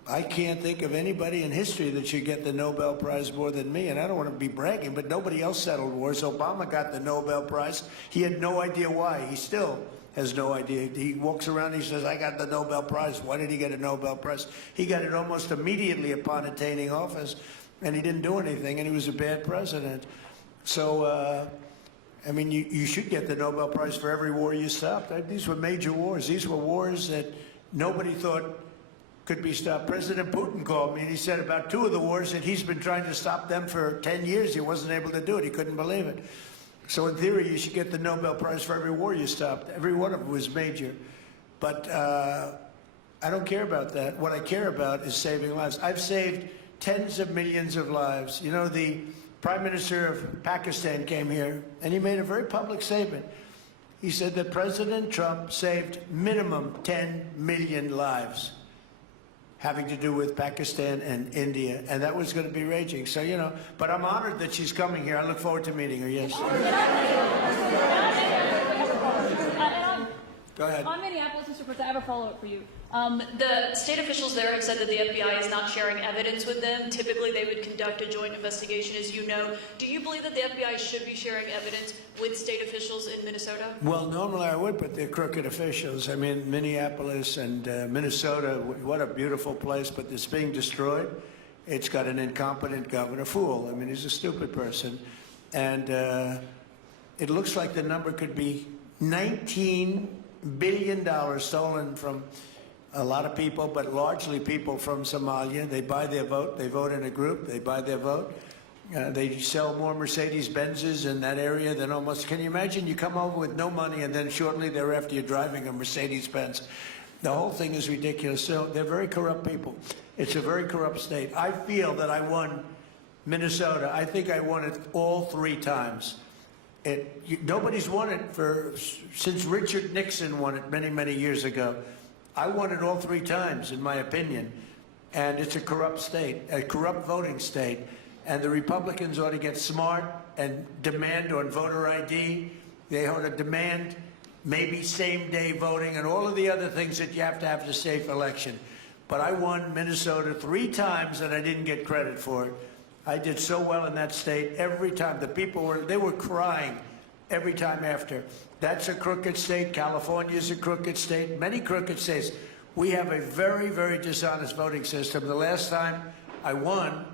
I can't think of anybody in history that should get the Nobel Prize more than me, and I don't want to be bragging, but nobody else settled wars. Obama got the Nobel Prize. He had no idea why. He still has no idea. He walks around and he says, I got the Nobel Prize. Why did he get a Nobel Prize? He got it almost immediately upon attaining office, and he didn't do anything, and he was a bad president. So, I mean, you should get the Nobel Prize for every war you stopped. These were major wars. These were wars that nobody thought could be stopped. President Putin called me and he said about 2 of the wars that he's been trying to stop them for 10 years. He wasn't able to do it. He couldn't believe it. So in theory, you should get the Nobel Prize for every war you stopped. Every one of them was major. But I don't care about that. What I care about is saving lives. I've saved tens of millions of lives. You know, the Prime Minister of Pakistan came here, and he made a very public statement. He said that President Trump saved minimum 10 million lives having to do with Pakistan and India, and that was going to be raging. So, you know, but I'm honored that she's coming here. I look forward to meeting her, yes. Go ahead. On Minneapolis, Mr. President, I have a follow-up for you. The state officials there have said that the FBI is not sharing evidence with them. Typically, they would conduct a joint investigation, as you know. Do you believe that the FBI should be sharing evidence with state officials in Minnesota? Well, normally I would, but they're crooked officials. I mean, Minneapolis and Minnesota, what a beautiful place, but it's being destroyed. It's got an incompetent governor, fool. I mean, he's a stupid person. And it looks like the number could be $19 billion stolen from a lot of people, but largely people from Somalia. They buy their vote. They vote in a group. They buy their vote. They sell more Mercedes-Benzes in that area than almost... Can you imagine you come over with no money and then shortly thereafter you're driving a Mercedes-Benz? The whole thing is ridiculous. So they're very corrupt people. It's a very corrupt state. I feel that I won Minnesota. I think I won it all 3 times. Nobody's won it since Richard Nixon won it many, many years ago. I won it all 3 times, in my opinion. And it's a corrupt state, a corrupt voting state. And the Republicans ought to get smart and demand on voter ID. They ought to demand maybe same-day voting and all of the other things that you have to have a safe election. But I won Minnesota 3 times, and I didn't get credit for it. I did so well in that state every time. The people were crying every time after. That's a crooked state. California is a crooked state. Many crooked states. We have a very, very dishonest voting system. The last time I won,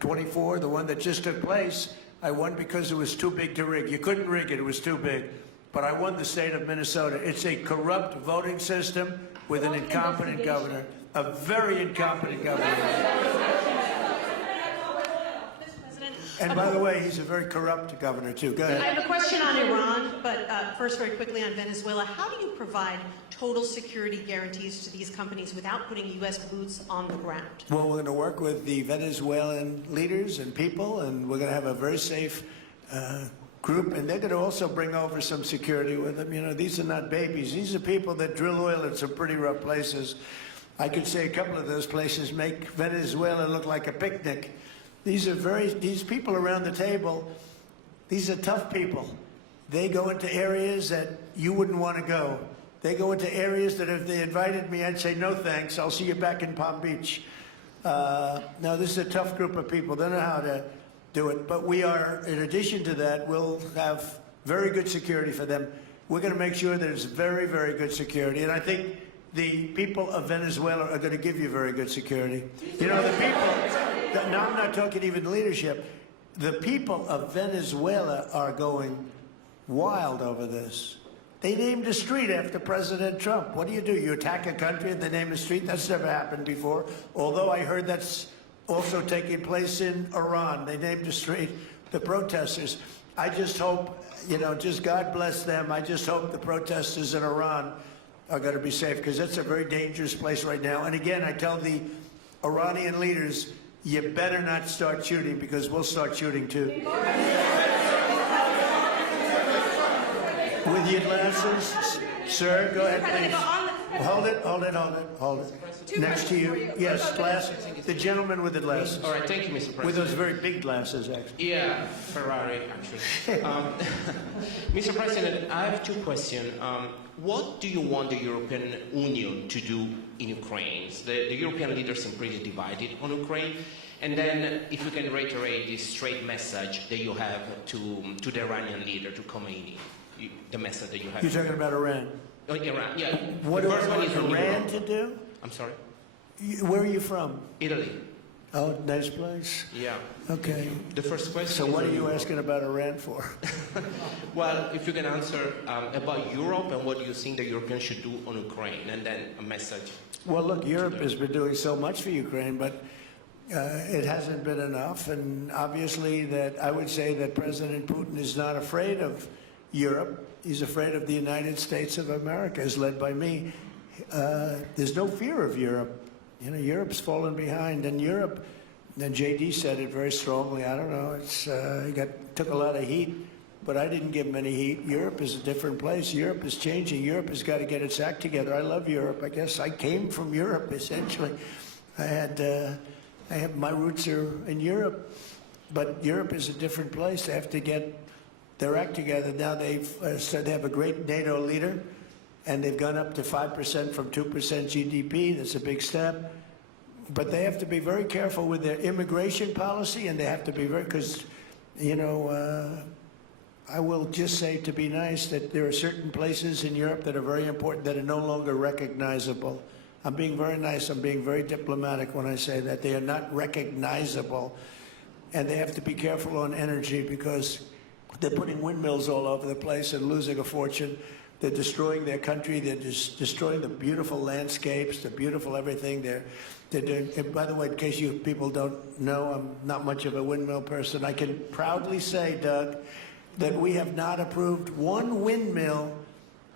24, the one that just took place, I won because it was too big to rig. You couldn't rig it. It was too big. But I won the state of Minnesota. It's a corrupt voting system with an incompetent governor, a very incompetent governor. And by the way, he's a very corrupt governor, too. Go ahead. I have a question on Iran, but first, very quickly on Venezuela. How do you provide total security guarantees to these companies without putting U.S. boots on the ground? Well, we're going to work with the Venezuelan leaders and people, and we're going to have a very safe group, and they're going to also bring over some security with them. You know, these are not babies. These are people that drill oil in some pretty rough places. I could say a couple of those places make Venezuela look like a picnic. These people around the table, these are tough people. They go into areas that you wouldn't want to go. They go into areas that if they invited me, I'd say, no thanks, I'll see you back in Palm Beach. No, this is a tough group of people. They know how to do it. But we are, in addition to that, we'll have very good security for them. We're going to make sure there's very, very good security. And I think the people of Venezuela are going to give you very good security. You know, the people... Now, I'm not talking even leadership. The people of Venezuela are going wild over this. They named a street after President Trump. What do? You attack a country and they name a street? That's never happened before. Although I heard that's also taking place in Iran. They named a street, the protesters. I just hope, you know, just God bless them. I just hope the protesters in Iran are going to be safe, because that's a very dangerous place right now. And again, I tell the Iranian leaders, you better not start shooting, because we'll start shooting too. With your glasses, sir, go ahead, please. Hold it. Next to you. Yes, glasses. The gentleman with the glasses. All right, thank you, Mr. President. With those very big glasses, actually. Yeah, Ferrari, actually. Mr. President, I have 2 questions. What do you want the European Union to do in Ukraine? The European leaders are pretty divided on Ukraine. And then, if you can reiterate this straight message that you have to the Iranian leader, to Khomeini, the message that you have. You're talking about Iran? Oh, Iran, yeah. What do you want Iran to do? I'm sorry? Where are you from? Italy. Oh, nice place. Yeah. Okay. The first question. So what are you asking about Iran for? Well, if you can answer about Europe and what you think the Europeans should do on Ukraine, and then a message. Well, look, Europe has been doing so much for Ukraine, but it hasn't been enough. And obviously that I would say that President Putin is not afraid of Europe. He's afraid of the United States of America, as led by me. There's no fear of Europe. You know, Europe's fallen behind, and Europe then JD said it very strongly. I don't know. He took a lot of heat, but I didn't give him any heat. Europe is a different place. Europe is changing. Europe has got to get its act together. I love Europe. I guess I came from Europe, essentially. My roots are in Europe, but Europe is a different place. They have to get their act together. Now they've said they have a great NATO leader, and they've gone up to 5% from 2% GDP. That's a big step. But they have to be very careful with their immigration policy, and they have to be very, because, I will just say, to be nice, that there are certain places in Europe that are very important that are no longer recognizable. I'm being very nice, I'm being very diplomatic when I say that. They are not recognizable, and they have to be careful on energy because they're putting windmills all over the place and losing a fortune. They're destroying their country. They're just destroying the beautiful landscapes, the beautiful everything. They're doing, and by the way, in case you people don't know, I'm not much of a windmill person. I can proudly say, Doug, that we have not approved one windmill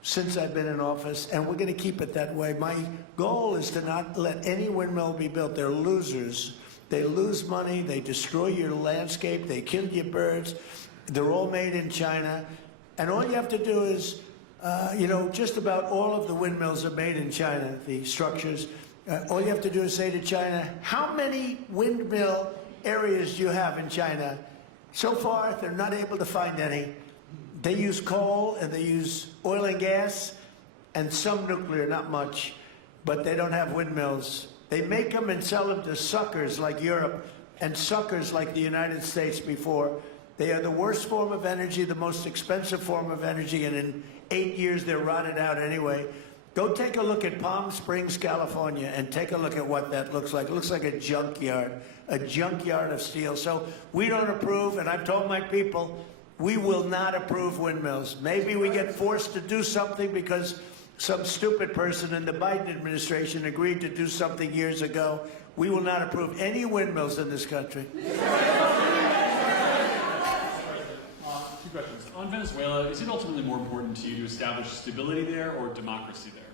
since I've been in office, and we're going to keep it that way. My goal is to not let any windmill be built. They're losers. They lose money. They destroy your landscape. They kill your birds. They're all made in China. And all you have to do is, just about all of the windmills are made in China, the structures. All you have to do is say to China, how many windmill areas do you have in China? So far, they're not able to find any. They use coal and they use oil and gas and some nuclear, not much, but they don't have windmills. They make them and sell them to suckers like Europe and suckers like the United States before. They are the worst form of energy, the most expensive form of energy, and in 8 years they're rotted out anyway. Go take a look at Palm Springs, California, and take a look at what that looks like. It looks like a junkyard of steel. So we don't approve, and I've told my people, we will not approve windmills. Maybe we get forced to do something because some stupid person in the Biden administration agreed to do something years ago. We will not approve any windmills in this country. Two questions. On Venezuela, is it ultimately more important to you to establish stability there or democracy there?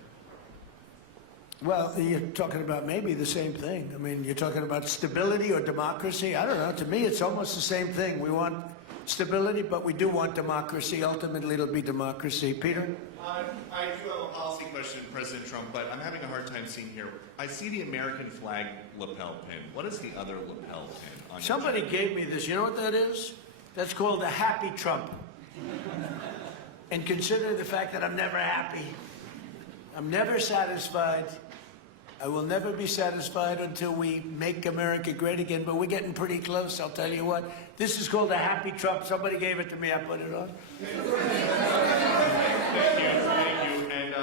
Well, you're talking about maybe the same thing. I mean, you're talking about stability or democracy. I don't know. To me, it's almost the same thing. We want stability, but we do want democracy. Ultimately, it'll be democracy. Peter? I do have a policy question, President Trump, but I'm having a hard time seeing here. I see the American flag lapel pin. What is the other lapel pin on Somebody your gave me this. You know what that is? That's called a happy Trump. And consider the fact that I'm never happy. I'm never satisfied. I will never be satisfied until we make America great again, but we're getting pretty close, I'll tell you what. This is called a happy Trump. Somebody gave it to me, I put it on. Thank you. And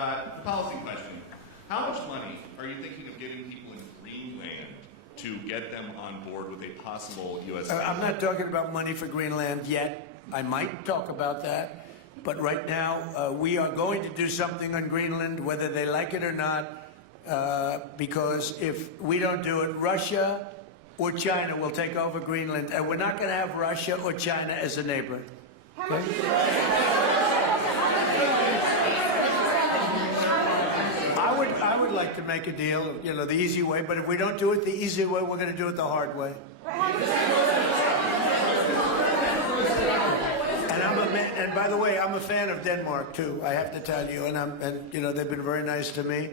policy question. How much money are you thinking of giving people in Greenland to get them on board with a possible U.S. I'm not talking about money for Greenland yet. I might talk about that. But right now, we are going to do something on Greenland, whether they like it or not, because if we don't do it, Russia or China will take over Greenland, and we're not going to have Russia or China as a neighbor. Okay? I would like to make a deal, the easy way, but if we don't do it the easy way, we're going to do it the hard way. And by the way, I'm a fan of Denmark too. I have to tell you, and they've been very nice to me.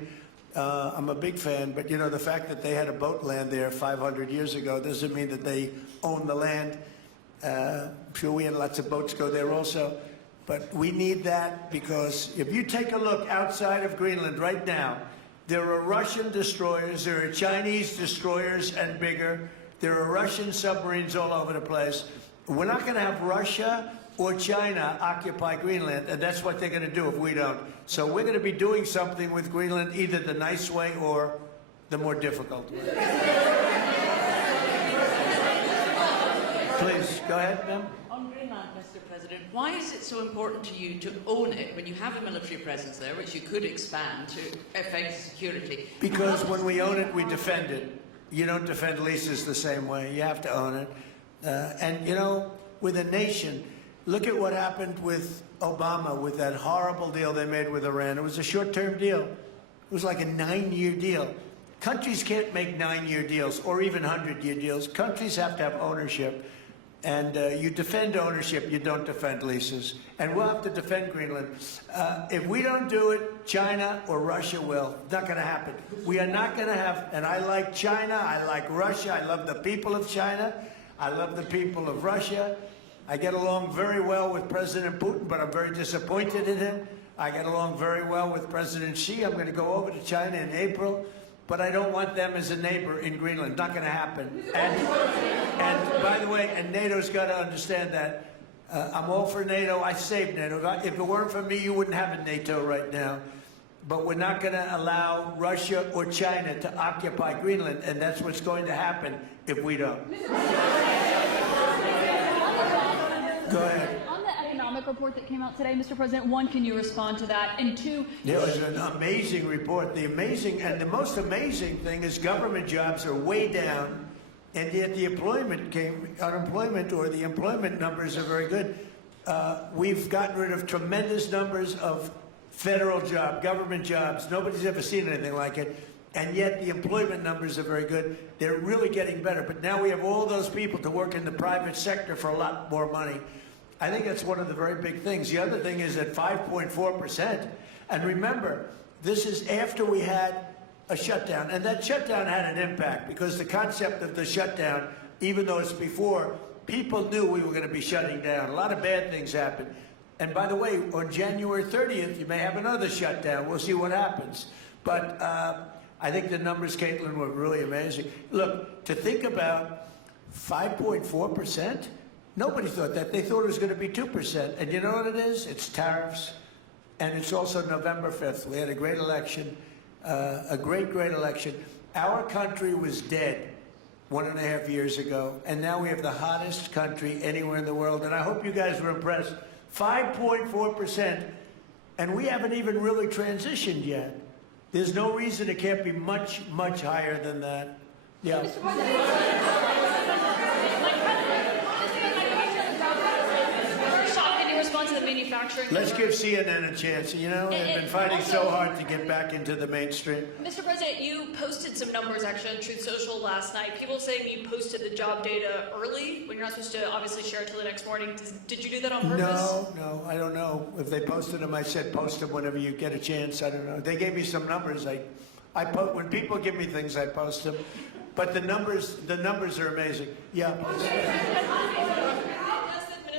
I'm a big fan, but the fact that they had a boat land there 500 years ago doesn't mean that they own the land. I'm sure we had lots of boats go there also, but we need that because if you take a look outside of Greenland right now, there are Russian destroyers, there are Chinese destroyers and bigger, there are Russian submarines all over the place. We're not going to have Russia or China occupy Greenland, and that's what they're going to do if we don't. So we're going to be doing something with Greenland, either the nice way or the more difficult way. Please, go ahead, ma'am. On Greenland, Mr. President, why is it so important to you to own it when you have a military presence there, which you could expand to affect security? Because when we own it, we defend it. You don't defend leases the same way. You have to own it. And, with a nation, look at what happened with Obama, with that horrible deal they made with Iran. It was a short-term deal. It was like a 9-year deal. countries can't make 9-year deals or even 100-year deals. Countries have to have ownership. And you defend ownership, you don't defend leases. And we'll have to defend Greenland. If we don't do it, China or Russia will. It's not going to happen. We are not going to have, and I like China, I like Russia, I love the people of China, I love the people of Russia. I get along very well with President Putin, but I'm very disappointed in him. I get along very well with President Xi. I'm going to go over to China in April. But I don't want them as a neighbor in Greenland. Not going to happen. And by the way, and NATO's got to understand that. I'm all for NATO. I saved NATO. If it weren't for me, you wouldn't have a NATO right now. But we're not going to allow Russia or China to occupy Greenland, and that's what's going to happen if we don't. Go ahead. Report that came out today, Mr. President. One, can you respond to that? And two, it was an amazing report. The most amazing thing is government jobs are way down, and yet the unemployment or the employment numbers are very good. We've gotten rid of tremendous numbers of federal government jobs. Nobody's ever seen anything like it. And yet the employment numbers are very good. They're really getting better. But now we have all those people to work in the private sector for a lot more money. I think that's one of the very big things. The other thing is at 5.4%. And remember, this is after we had a shutdown. And that shutdown had an impact because the concept of the shutdown, even though it's before, people knew we were going to be shutting down. A lot of bad things happened. And by the way, on January 30th, you may have another shutdown. We'll see what happens. But I think the numbers, Caitlin, were really amazing. Look, to think about 5.4%, nobody thought that. They thought it was going to be 2%. And you know what it is? It's tariffs. And it's also November 5th. We had a great election, a great election. Our country was dead 1.5 years ago. And now we have the hottest country anywhere in the world. And I hope you guys were impressed. 5.4%. And we haven't even really transitioned yet. There's no reason it can't be much, much higher than that. Yeah. To the manufacturing. Let's give CNN a chance. You know, they've been fighting so hard to get back into the mainstream. Mr. President, you posted some numbers actually on Truth Social last night. People saying you posted the job data early when you're not supposed to obviously share it till the next morning. Did you do that on purpose? No, I don't know. If they posted them, I said post them whenever you get a chance. I don't know. They gave me some numbers. When people give me things, I post them. But the numbers are amazing. Yeah.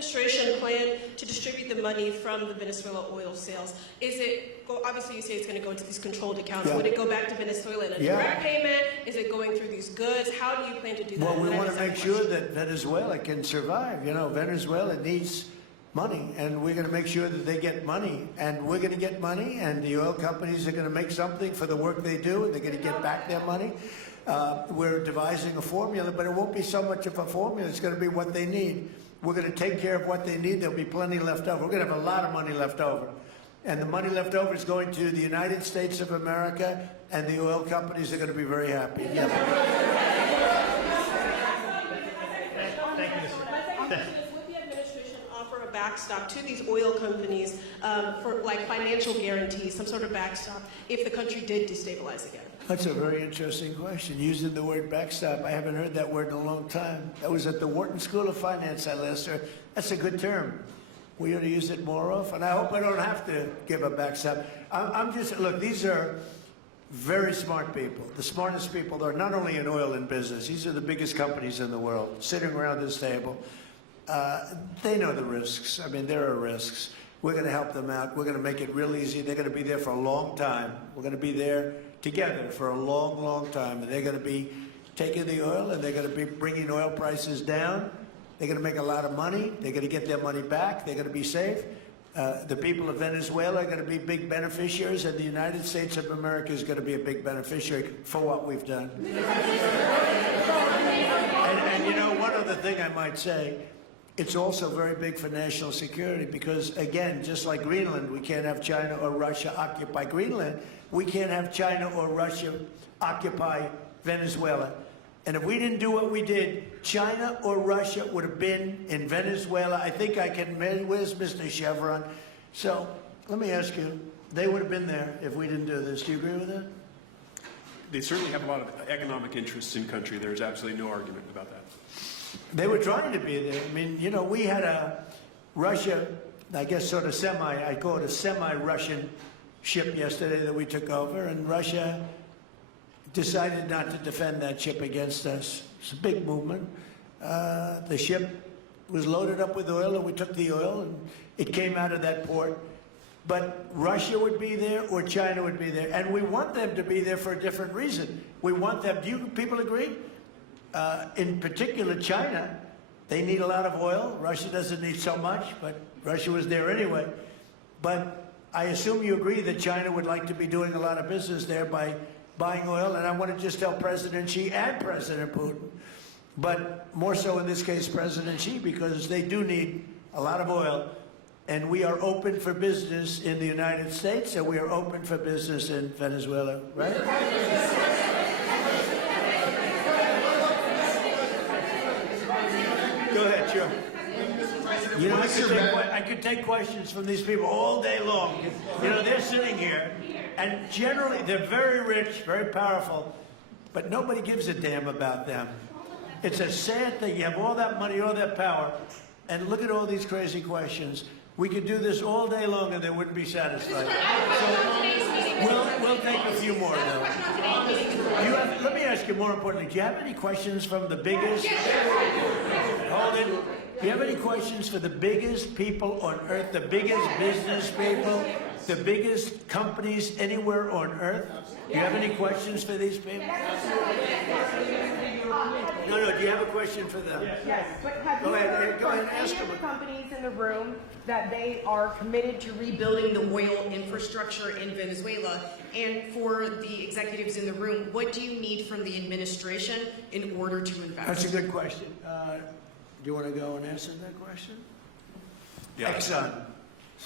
Administration plan to distribute the money from the Venezuela oil sales? Is it, obviously you say it's going to go into these controlled accounts. Yeah. Would it go back to Venezuela in a direct payment? Is it going through these goods? How do you plan to do that? Well, we want to make sure that Venezuela can survive. You know, Venezuela needs money, and we're going to make sure that they get money. And we're going to get money, and the oil companies are going to make something for the work they do, and they're going to get back their money. We're devising a formula, but it won't be so much of a formula. It's going to be what they need. We're going to take care of what they need. There'll be plenty left over. We're going to have a lot of money left over. And the money left over is going to the United States of America, and the oil companies are going to be very happy. Yeah. Thank you, Mr. Would the administration offer a backstop to these oil companies for like financial guarantees, some sort of backstop, if the country did destabilize again? That's a very interesting question. Using the word backstop, I haven't heard that word in a long time. That was at the Wharton School of Finance I last heard. That's a good term. We ought to use it more often. I hope I don't have to give a backstop. Look, these are very smart people. The smartest people are not only in oil and business. These are the biggest companies in the world sitting around this table. They know the risks. I mean, there are risks. We're going to help them out. We're going to make it real easy. They're going to be there for a long time. We're going to be there together for a long, long time. And they're going to be taking the oil, and they're going to be bringing oil prices down. They're going to make a lot of money. They're going to get their money back. They're going to be safe. The people of Venezuela are going to be big beneficiaries, and the United States of America is going to be a big beneficiary for what we've done. And you know, one other thing I might say, it's also very big for national security because, again, just like Greenland, we can't have China or Russia occupy Greenland. We can't have China or Russia occupy Venezuela. And if we didn't do what we did, China or Russia would have been in Venezuela. I think I can, where's Mr. Chevron? So let me ask you, they would have been there if we didn't do this. Do you agree with that? they certainly have a lot of economic interests in country. There's absolutely no argument about that. They were trying to be there. I mean, you know, we had a Russia, I guess sort of I call it a semi-Russian ship yesterday that we took over, and Russia decided not to defend that ship against us. It's a big movement. The ship was loaded up with oil, and we took the oil, and it came out of that port. But Russia would be there or China would be there, and we want them to be there for a different reason. We want them, do you people agree? In particular, China, they need a lot of oil. Russia doesn't need so much, but Russia was there anyway. But I assume you agree that China would like to be doing a lot of business there by buying oil, and I want to just tell President Xi and President Putin, but more so in this case President Xi, because they do need a lot of oil, and we are open for business in the United States, and we are open for business in Venezuela, right? Go ahead, sure. You know, I could take questions from these people all day long. You know, they're sitting here, and generally they're very rich, very powerful, but nobody gives a damn about them. It's a sad thing. You have all that money, all that power, and look at all these crazy questions. We could do this all day long and they wouldn't be satisfied. So we'll take a few more, though. Let me ask you more importantly, do you have any questions from the biggest? Hold it. Do you have any questions for the biggest people on earth, the biggest business people, the biggest companies anywhere on earth? Do you have any questions for these people? No, do you have a question for them? Yes, but have you heard from any of the companies in the room that they are committed to rebuilding the oil infrastructure in Venezuela? And for the executives in the room, what do you need from the administration in order to invest? That's a good question. Do you want to go and answer that question? Yeah. Exxon.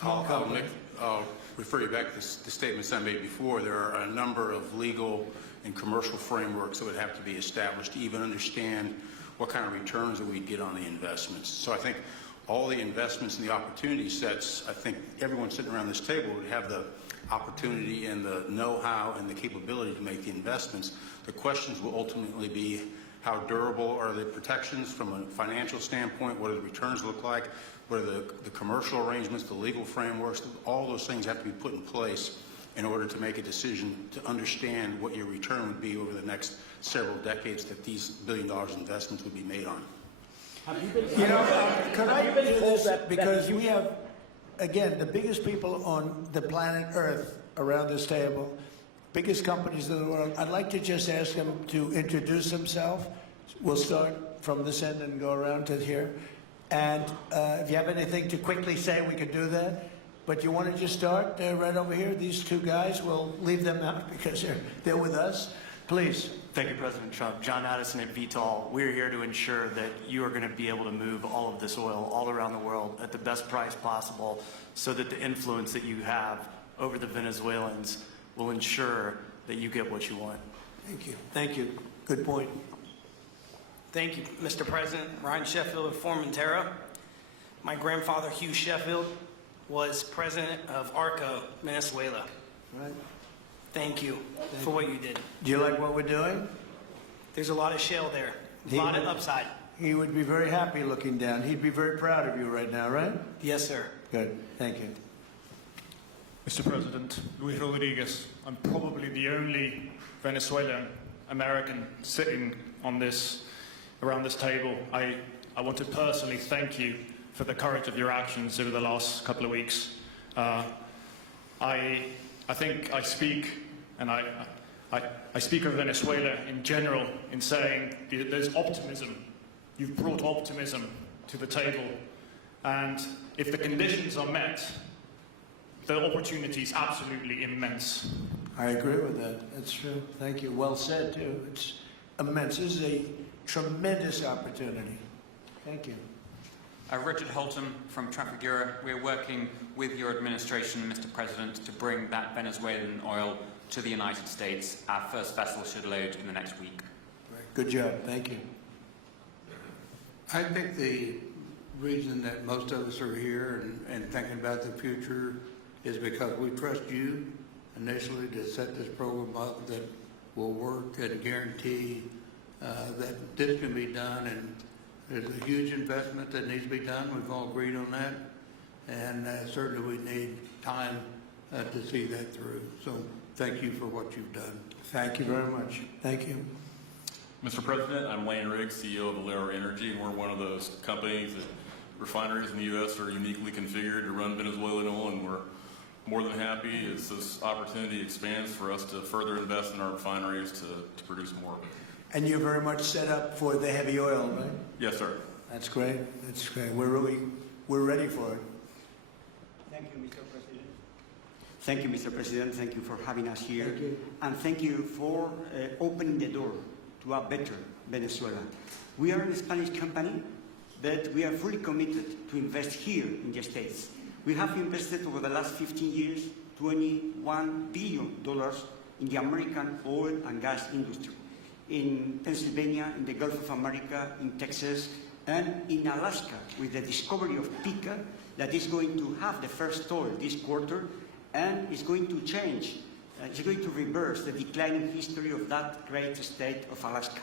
I'll refer you back to the statements I made before. There are a number of legal and commercial frameworks that would have to be established to even understand what kind of returns that we'd get on the investments. So I think all the investments and the opportunity sets, I think everyone sitting around this table would have the opportunity and the know-how and the capability to make the investments. The questions will ultimately be how durable are the protections from a financial standpoint, what do the returns look like, what are the commercial arrangements, the legal frameworks, all those things have to be put in place in order to make a decision to understand what your return would be over the next several decades that these $1 billion investments would be made on. You know, could I do this? Because we have, again, the biggest people on the planet Earth around this table, biggest companies in the world. I'd like to just ask them to introduce themselves. We'll start from this end and go around to here. And if you have anything to quickly say, we could do that. But you want to just start right over here? These two guys, we'll leave them out because they're with us. Please. Thank you, President Trump. John Addison at VTOL. We're here to ensure that you are going to be able to move all of this oil all around the world at the best price possible so that the influence that you have over the Venezuelans will ensure that you get what you want. Thank you. Thank you. Good point. Thank you, Mr. President. Ryan Sheffield of Formentera. My grandfather, Hugh Sheffield, was president of ARCO, Venezuela. Right. Thank you for what you did. Do you like what we're doing? There's a lot of shale there, a lot of upside. He would be very happy looking down. He'd be very proud of you right now, right? Yes, sir. Good. Thank you. Mr. President, Luis Rodriguez. I'm probably the only Venezuelan American sitting on around this table. I want to personally thank you for the courage of your actions over the last couple of weeks. I think I speak, and I speak of Venezuela in general in saying there's optimism. You've brought optimism to the table, and if the conditions are met, the opportunity is absolutely immense. I agree with that. That's true. Thank you. Well said, too. It's immense. This is a tremendous opportunity. Thank you. Richard Holton from Trafigura. We're working with your administration, Mr. President, to bring that Venezuelan oil to the United States. Our first vessel should load in the next week. Good job. Thank you. I think the reason that most of us are here and thinking about the future is because we trust you initially to set this program up that will work and guarantee that this can be done, and there's a huge investment that needs to be done. We've all agreed on that, and certainly we need time to see that through. So thank you for what you've done. Thank you very much. Thank you. Mr. President, I'm Lane Riggs, CEO of Valero Energy, and we're one of those companies that refineries in the U.S. are uniquely configured to run Venezuelan oil, and we're more than happy as this opportunity expands for us to further invest in our refineries to produce more. And you're very much set up for the heavy oil, right? Yes, sir. That's great. That's great. We're ready for it. Thank you, Mr. President. Thank you, Mr. President. Thank you for having us here. Thank you. And thank you for opening the door to a better Venezuela. We are a Spanish company, but we are fully committed to invest here in the States. We have invested over the last 15 years $21 billion in the American oil and gas industry, in Pennsylvania, in the Gulf of America, in Texas, and in Alaska, with the discovery of Pica that is going to have the first oil this quarter, and is going to change, it's going to reverse the declining history of that great state of Alaska.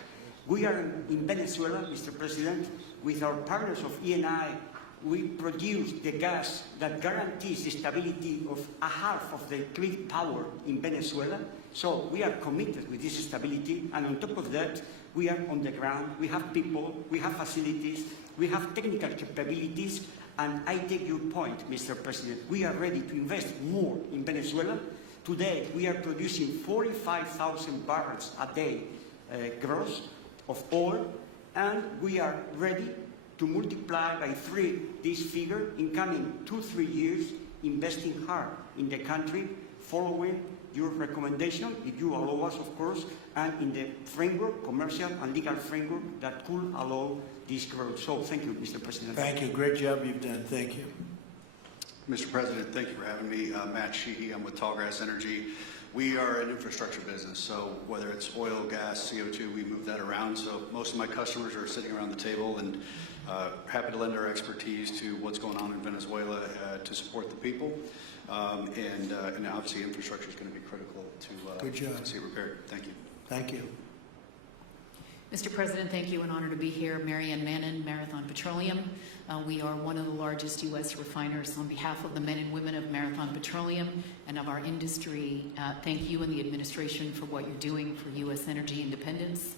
We are in Venezuela, Mr. President, with our partners of ENI. We produce the gas that guarantees the stability of a half of the grid power in Venezuela. So we are committed with this stability, and on top of that, we are on the ground, we have people, we have facilities, we have technical capabilities, and I take your point, Mr. President. We are ready to invest more in Venezuela. Today, we are producing 45,000 barrels a day gross of oil, and we are ready to multiply by 3 this figure in coming 2-3 years, investing hard in the country, following your recommendation, if you allow us, of course, and in the framework, commercial and legal framework that could allow this growth. So thank you, Mr. President. Thank you. Great job you've done. Thank you. Mr. President, thank you for having me. Matt Sheehy, I'm with Tallgrass Energy. We are an infrastructure business, so whether it's oil, gas, CO2, we move that around. So most of my customers are sitting around the table and happy to lend our expertise to what's going on in Venezuela to support the people. And obviously infrastructure is going to be critical to see it repaired. Thank you. Thank you. Mr. President, thank you. An honor to be here. Marianne Mannon, Marathon Petroleum. We are one of the largest U.S. refiners. On behalf of the men and women of Marathon Petroleum and of our industry, thank you and the administration for what you're doing for U.S. energy independence.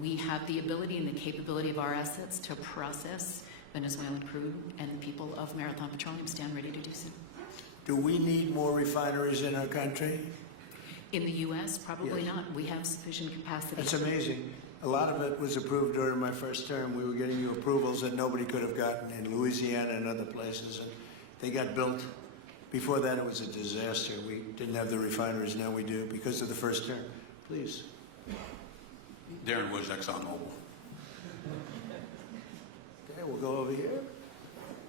We have the ability and the capability of our assets to process Venezuelan crude, and the people of Marathon Petroleum stand ready to do so. Do we need more refineries in our country? In the U.S., probably not. We have sufficient capacity. That's amazing. A lot of it was approved during my first term. We were getting you approvals that nobody could have gotten in Louisiana and other places, and they got built. Before that, it was a disaster. We didn't have the refineries. Now we do because of the first term. Please. Darren Woods, ExxonMobil. Okay, we'll go over here.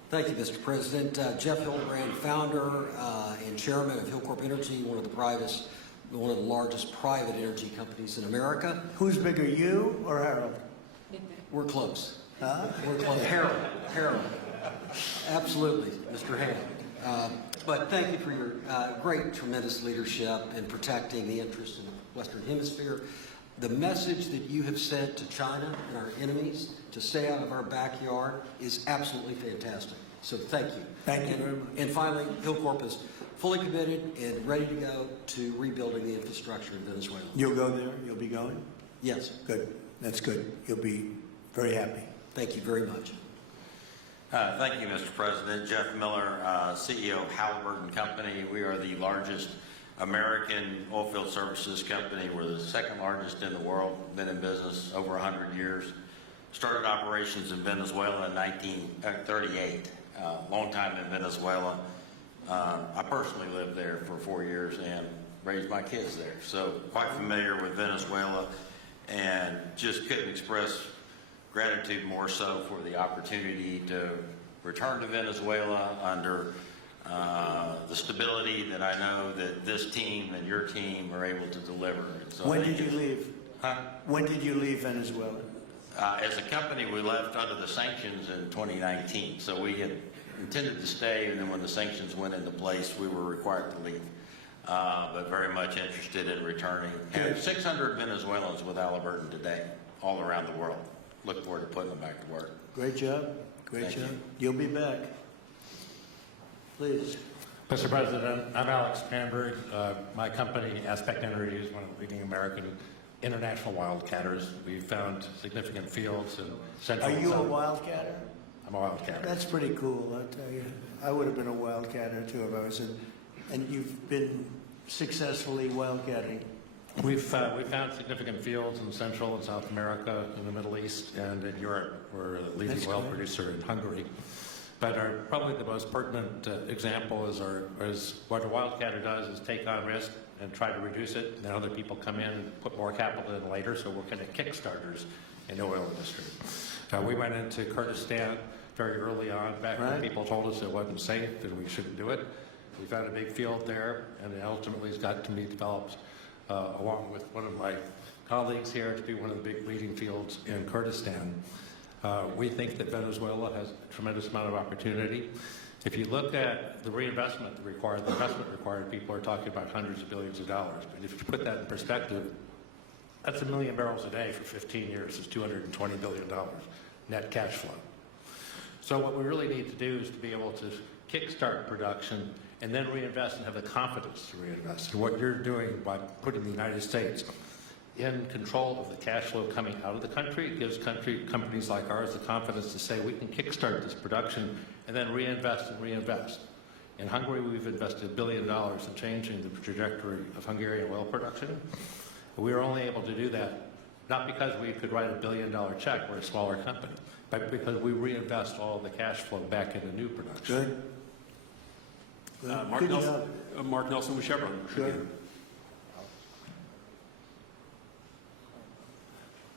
Thank you, Mr. President. Jeff Hildebrand, founder and chairman of Hillcorp Energy, one of the largest private energy companies in America. Who's bigger, you or Harold? We're close. Huh? We're close. Harold. Absolutely, Mr. Hammond. But thank you for your great, tremendous leadership in protecting the interests of the Western Hemisphere. The message that you have sent to China and our enemies to stay out of our backyard is absolutely fantastic. So thank you. Thank you very much. And finally, Hillcorp is fully committed and ready to go to rebuilding the infrastructure in Venezuela. You'll go there? You'll be going? Yes. Good. That's good. You'll be very happy. Thank you very much. Thank you, Mr. President. Jeff Miller, CEO of Halliburton Company. We are the largest American oilfield services company. We're the second largest in the world, been in business over 100 years. Started operations in Venezuela in 1938, long time in Venezuela. I personally lived there for 4 years and raised my kids there. So quite familiar with Venezuela, and just couldn't express gratitude more so for the opportunity to return to Venezuela under the stability that I know that this team and your team are able to deliver. So when did you leave? Huh? When did you leave Venezuela? As a company, we left under the sanctions in 2019. So we had intended to stay, and then when the sanctions went into place, we were required to leave. but very much interested in returning. And there's 600 Venezuelans with Halliburton today, all around the world. Look forward to putting them back to work. Great job. Great job. You'll be back. Please. Mr. President, I'm Alex Panberg. My company, Aspect Energy, is one of the leading American international wildcatters. We've found significant fields in central. Are you a wildcatter? I'm a wildcatter. That's pretty cool, I tell you. I would have been a wildcatter too if I was in. And you've been successfully wildcatting. We've found significant fields in Central and South America, in the Middle East, and in Europe. We're a leading oil producer in Hungary. But probably the most pertinent example is what a wildcatter does is take on risk and try to reduce it, and then other people come in and put more capital in later, so we're kind of kickstarters in the oil industry. We went into Kurdistan very early on, back when people told us it wasn't safe and we shouldn't do it. We found a big field there, and it ultimately has got to be developed along with one of my colleagues here to be one of the big leading fields in Kurdistan. We think that Venezuela has a tremendous amount of opportunity. If you look at the reinvestment required, the investment required, people are talking about hundreds of billions of dollars. But if you put that in perspective, that's 1 million barrels a day for 15 years. It's $220 billion net cash flow. So what we really need to do is to be able to kickstart production and then reinvest and have the confidence to reinvest. And what you're doing by putting the United States in control of the cash flow coming out of the country gives companies like ours the confidence to say we can kickstart this production and then reinvest and reinvest. In Hungary, we've invested $1 billion in changing the trajectory of Hungarian oil production. We were only able to do that not because we could write $1 billion check, we're a smaller company, but because we reinvest all of the cash flow back into new production. Good. Mark Nelson with Chevron. Sure.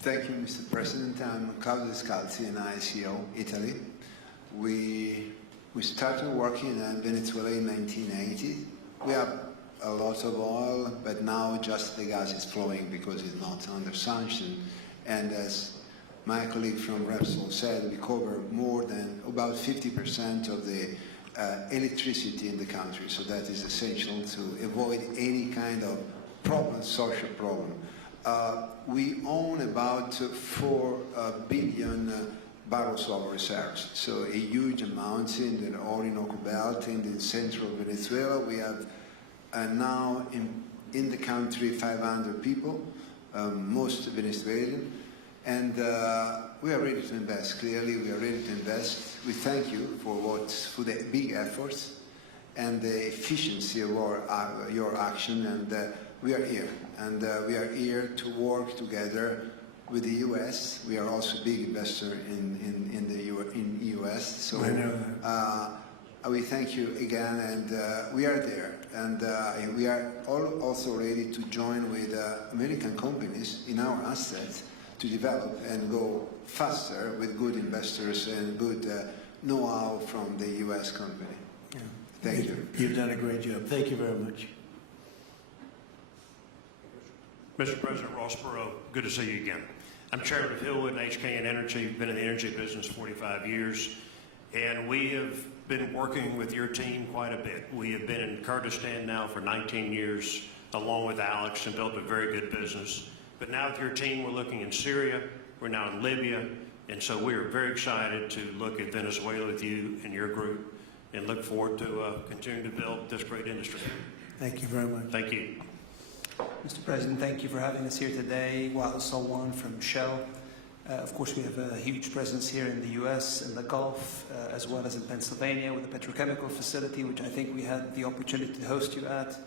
Thank you, Mr. President. I'm Claudio Scalzi, and I CEO Italy. We started working in Venezuela in 1980. We have a lot of oil, but now just the gas is flowing because it's not under sanction. And as my colleague from Repsol said, we cover more than about 50% of the electricity in the country. So that is essential to avoid any kind of problem, social problem. We own about 4 billion barrels of reserves, so a huge amount in the Orinoco Belt, in the central Venezuela. We have now in the country 500 people, most Venezuelan, and we are ready to invest. Clearly, we are ready to invest. We thank you for the big efforts and the efficiency of your action, and we are here. And we are here to work together with the U.S. We are also a big investor in the U.S. So we thank you again, and we are there. And we are also ready to join with American companies in our assets to develop and go faster with good investors and good know-how from the U.S. company. Yeah. Thank you. You've done a great job. Thank you very much. Mr. President Ross Perot, good to see you again. I'm chairman of Hillwood and HKN Energy, been in the energy business 45 years, and we have been working with your team quite a bit. We have been in Kurdistan now for 19 years, along with Alex, and built a very good business. But now with your team, we're looking in Syria, we're now in Libya, and so we are very excited to look at Venezuela with you and your group, and look forward to continuing to build this great industry. Thank you very much. Thank you. Mr. President, thank you for having us here today. Wael Salwan from Shell. Of course, we have a huge presence here in the U.S., in the Gulf, as well as in Pennsylvania with a petrochemical facility, which I think we had the opportunity to host you at,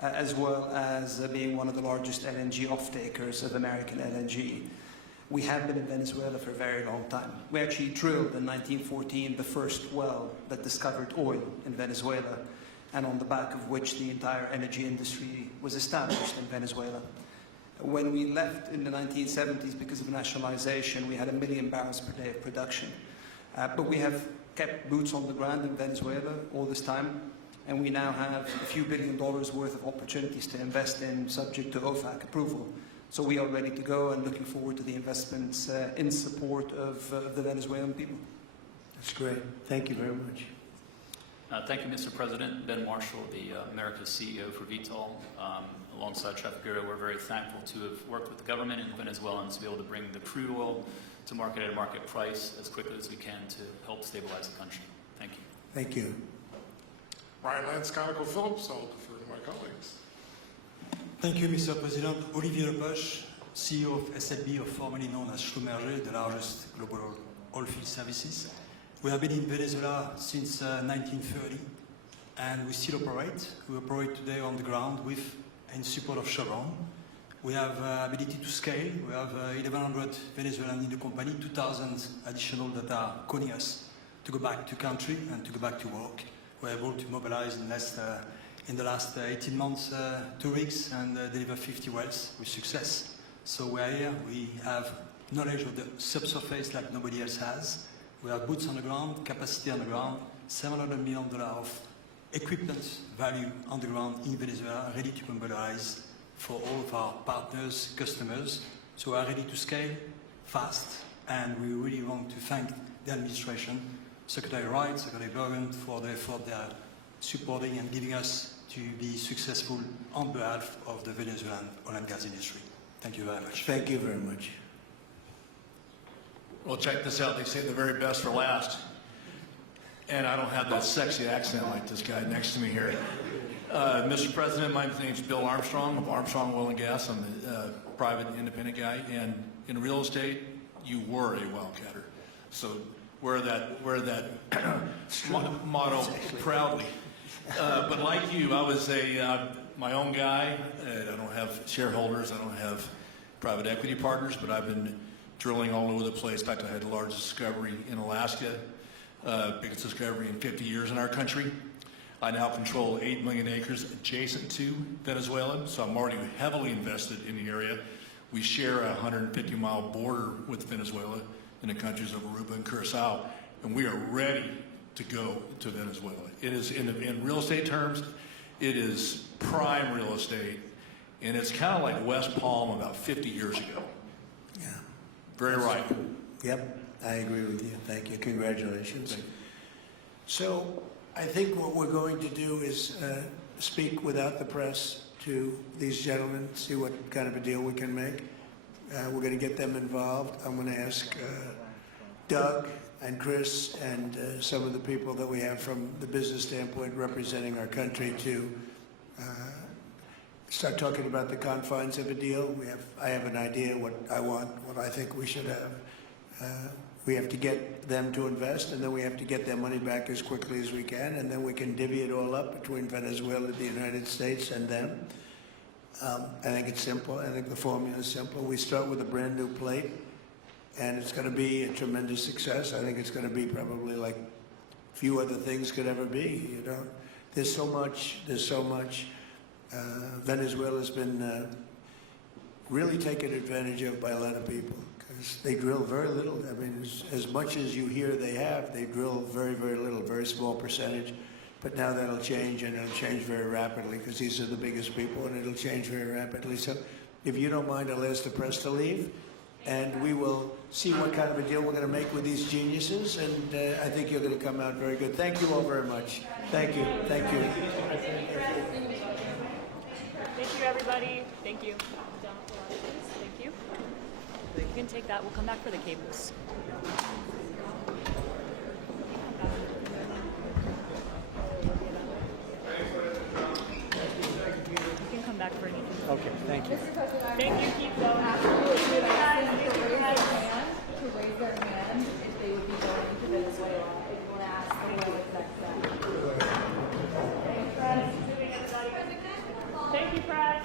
as well as being one of the largest LNG off-takers of American LNG. We have been in Venezuela for a very long time. We actually drilled in 1914 the first well that discovered oil in Venezuela, and on the back of which the entire energy industry was established in Venezuela. When we left in the 1970s because of nationalization, we had 1 million barrels per day of production. But we have kept boots on the ground in Venezuela all this time, and we now have a few $1 billion worth of opportunities to invest in, subject to OFAC approval. So we are ready to go and looking forward to the investments in support of the Venezuelan people. That's great. Thank you very much. Thank you, Mr. President. Ben Marshall, the America's CEO for Vitol. Alongside Trafigura, we're very thankful to have worked with the government and Venezuelans to be able to bring the crude oil to market at a market price as quickly as we can to help stabilize the country. Thank you. Thank you. Ryan Lance, ConocoPhillips. I'll defer to my colleagues. Thank you, Mr. President. Olivier Lepoche, CEO of SLB, or formerly known as Schlumberger, the largest global oilfield services. We have been in Venezuela since 1930, and we still operate. We operate today on the ground with in support of Chevron. We have ability to scale. We have 1,100 Venezuelans in the company, 2,000 additional that are calling us to go back to country and to go back to work. We're able to mobilize in the last 18 months 2 rigs and deliver 50 wells with success. So we're here. We have knowledge of the subsurface like nobody else has. We have boots on the ground, capacity on the ground, $700 million of equipment value on the ground in Venezuela, ready to mobilize for all of our partners, customers. So we are ready to scale fast, and we really want to thank the administration, Secretary Wright, Secretary Bergen, for the effort they are supporting and giving us to be successful on behalf of the Venezuelan oil and gas industry. Thank you very much. Thank you very much. Well, check this out. They say the very best for last. And I don't have that sexy accent like this guy next to me here. Mr. President, my name's Bill Armstrong of Armstrong Oil and Gas. I'm a private independent guy. And in real estate, you were a wildcatter. So wear that motto proudly. But like you, I was my own guy. I don't have shareholders. I don't have private equity partners, but I've been drilling all over the place. In fact, I had the largest discovery in Alaska, biggest discovery in 50 years in our country. I now control 8 million acres adjacent to Venezuela, so I'm already heavily invested in the area. We share a 150-mile border with Venezuela in the countries of Aruba and Curacao, and we are ready to go to Venezuela. It is, in real estate terms, it is prime real estate, and it's kind of like West Palm about 50 years ago. Yeah. Very right. Yep, I agree with you. Thank you. Congratulations. So I think what we're going to do is speak without the press to these gentlemen, see what kind of a deal we can make. We're going to get them involved. I'm going to ask Doug and Chris and some of the people that we have from the business standpoint representing our country to start talking about the confines of a deal. I have an idea what I want, what I think we should have. We have to get them to invest, and then we have to get their money back as quickly as we can, and then we can divvy it all up between Venezuela, the United States, and them. I think it's simple. I think the formula is simple. We start with a brand new plate, and it's going to be a tremendous success. I think it's going to be probably like few other things could ever be. You know, there's so much. Venezuela's been really taken advantage of by a lot of people because they drill very little. I mean, as much as you hear they drill very, very little, very small percentage. But now that'll change, and it'll change very rapidly because these are the biggest people, and it'll change very rapidly. So if you don't mind, I'll ask the press to leave, and we will see what kind of a deal we're going to make with these geniuses, and I think you're going to come out very good. Thank you all very much. Thank you. Thank you. Thank you, everybody. Thank you. Thank you. You can take that. We'll come back for the cables. You can come back for anything. Okay, thank you. Thank you. Keep going. To raise their hand if they would be going to Venezuela. If you want to ask them what is next step. Thanks, Fred. Thank you, Fred. Thank you, Fred.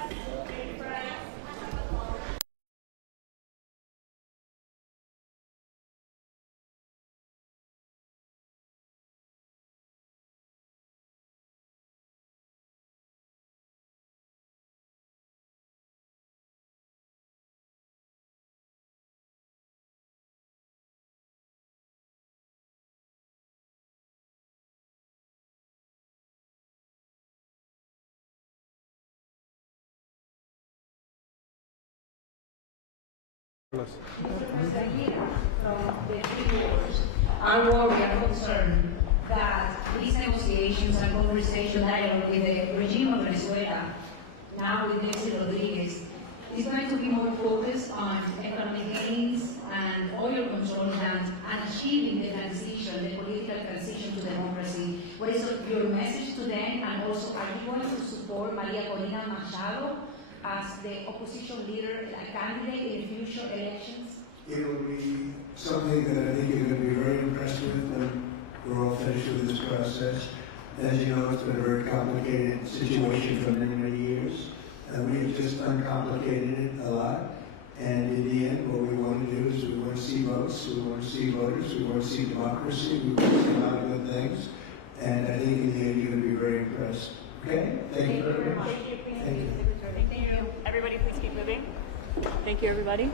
I worry and concerned that these negotiations and conversation dialogue with the regime of Venezuela, now with Delcy Rodriguez, is going to be more focused on economic gains and oil control land and achieving the transition, the political transition to democracy. What is your message to them? And also, are you going to support Maria Corina Machado as the opposition leader, a candidate in future elections? It will be something that I think you're going to be very impressed with when we're all finished with this process. As you know, it's been a very complicated situation for many, many years. And we've just uncomplicated it a lot. And in the end, what we want to do is we want to see votes, we want to see voters, we want to see democracy, we want to see a lot of good things. And I think in the end, you're going to be very impressed. Okay? Thank you very much. Thank you. Everybody, please keep moving. Thank you, everybody.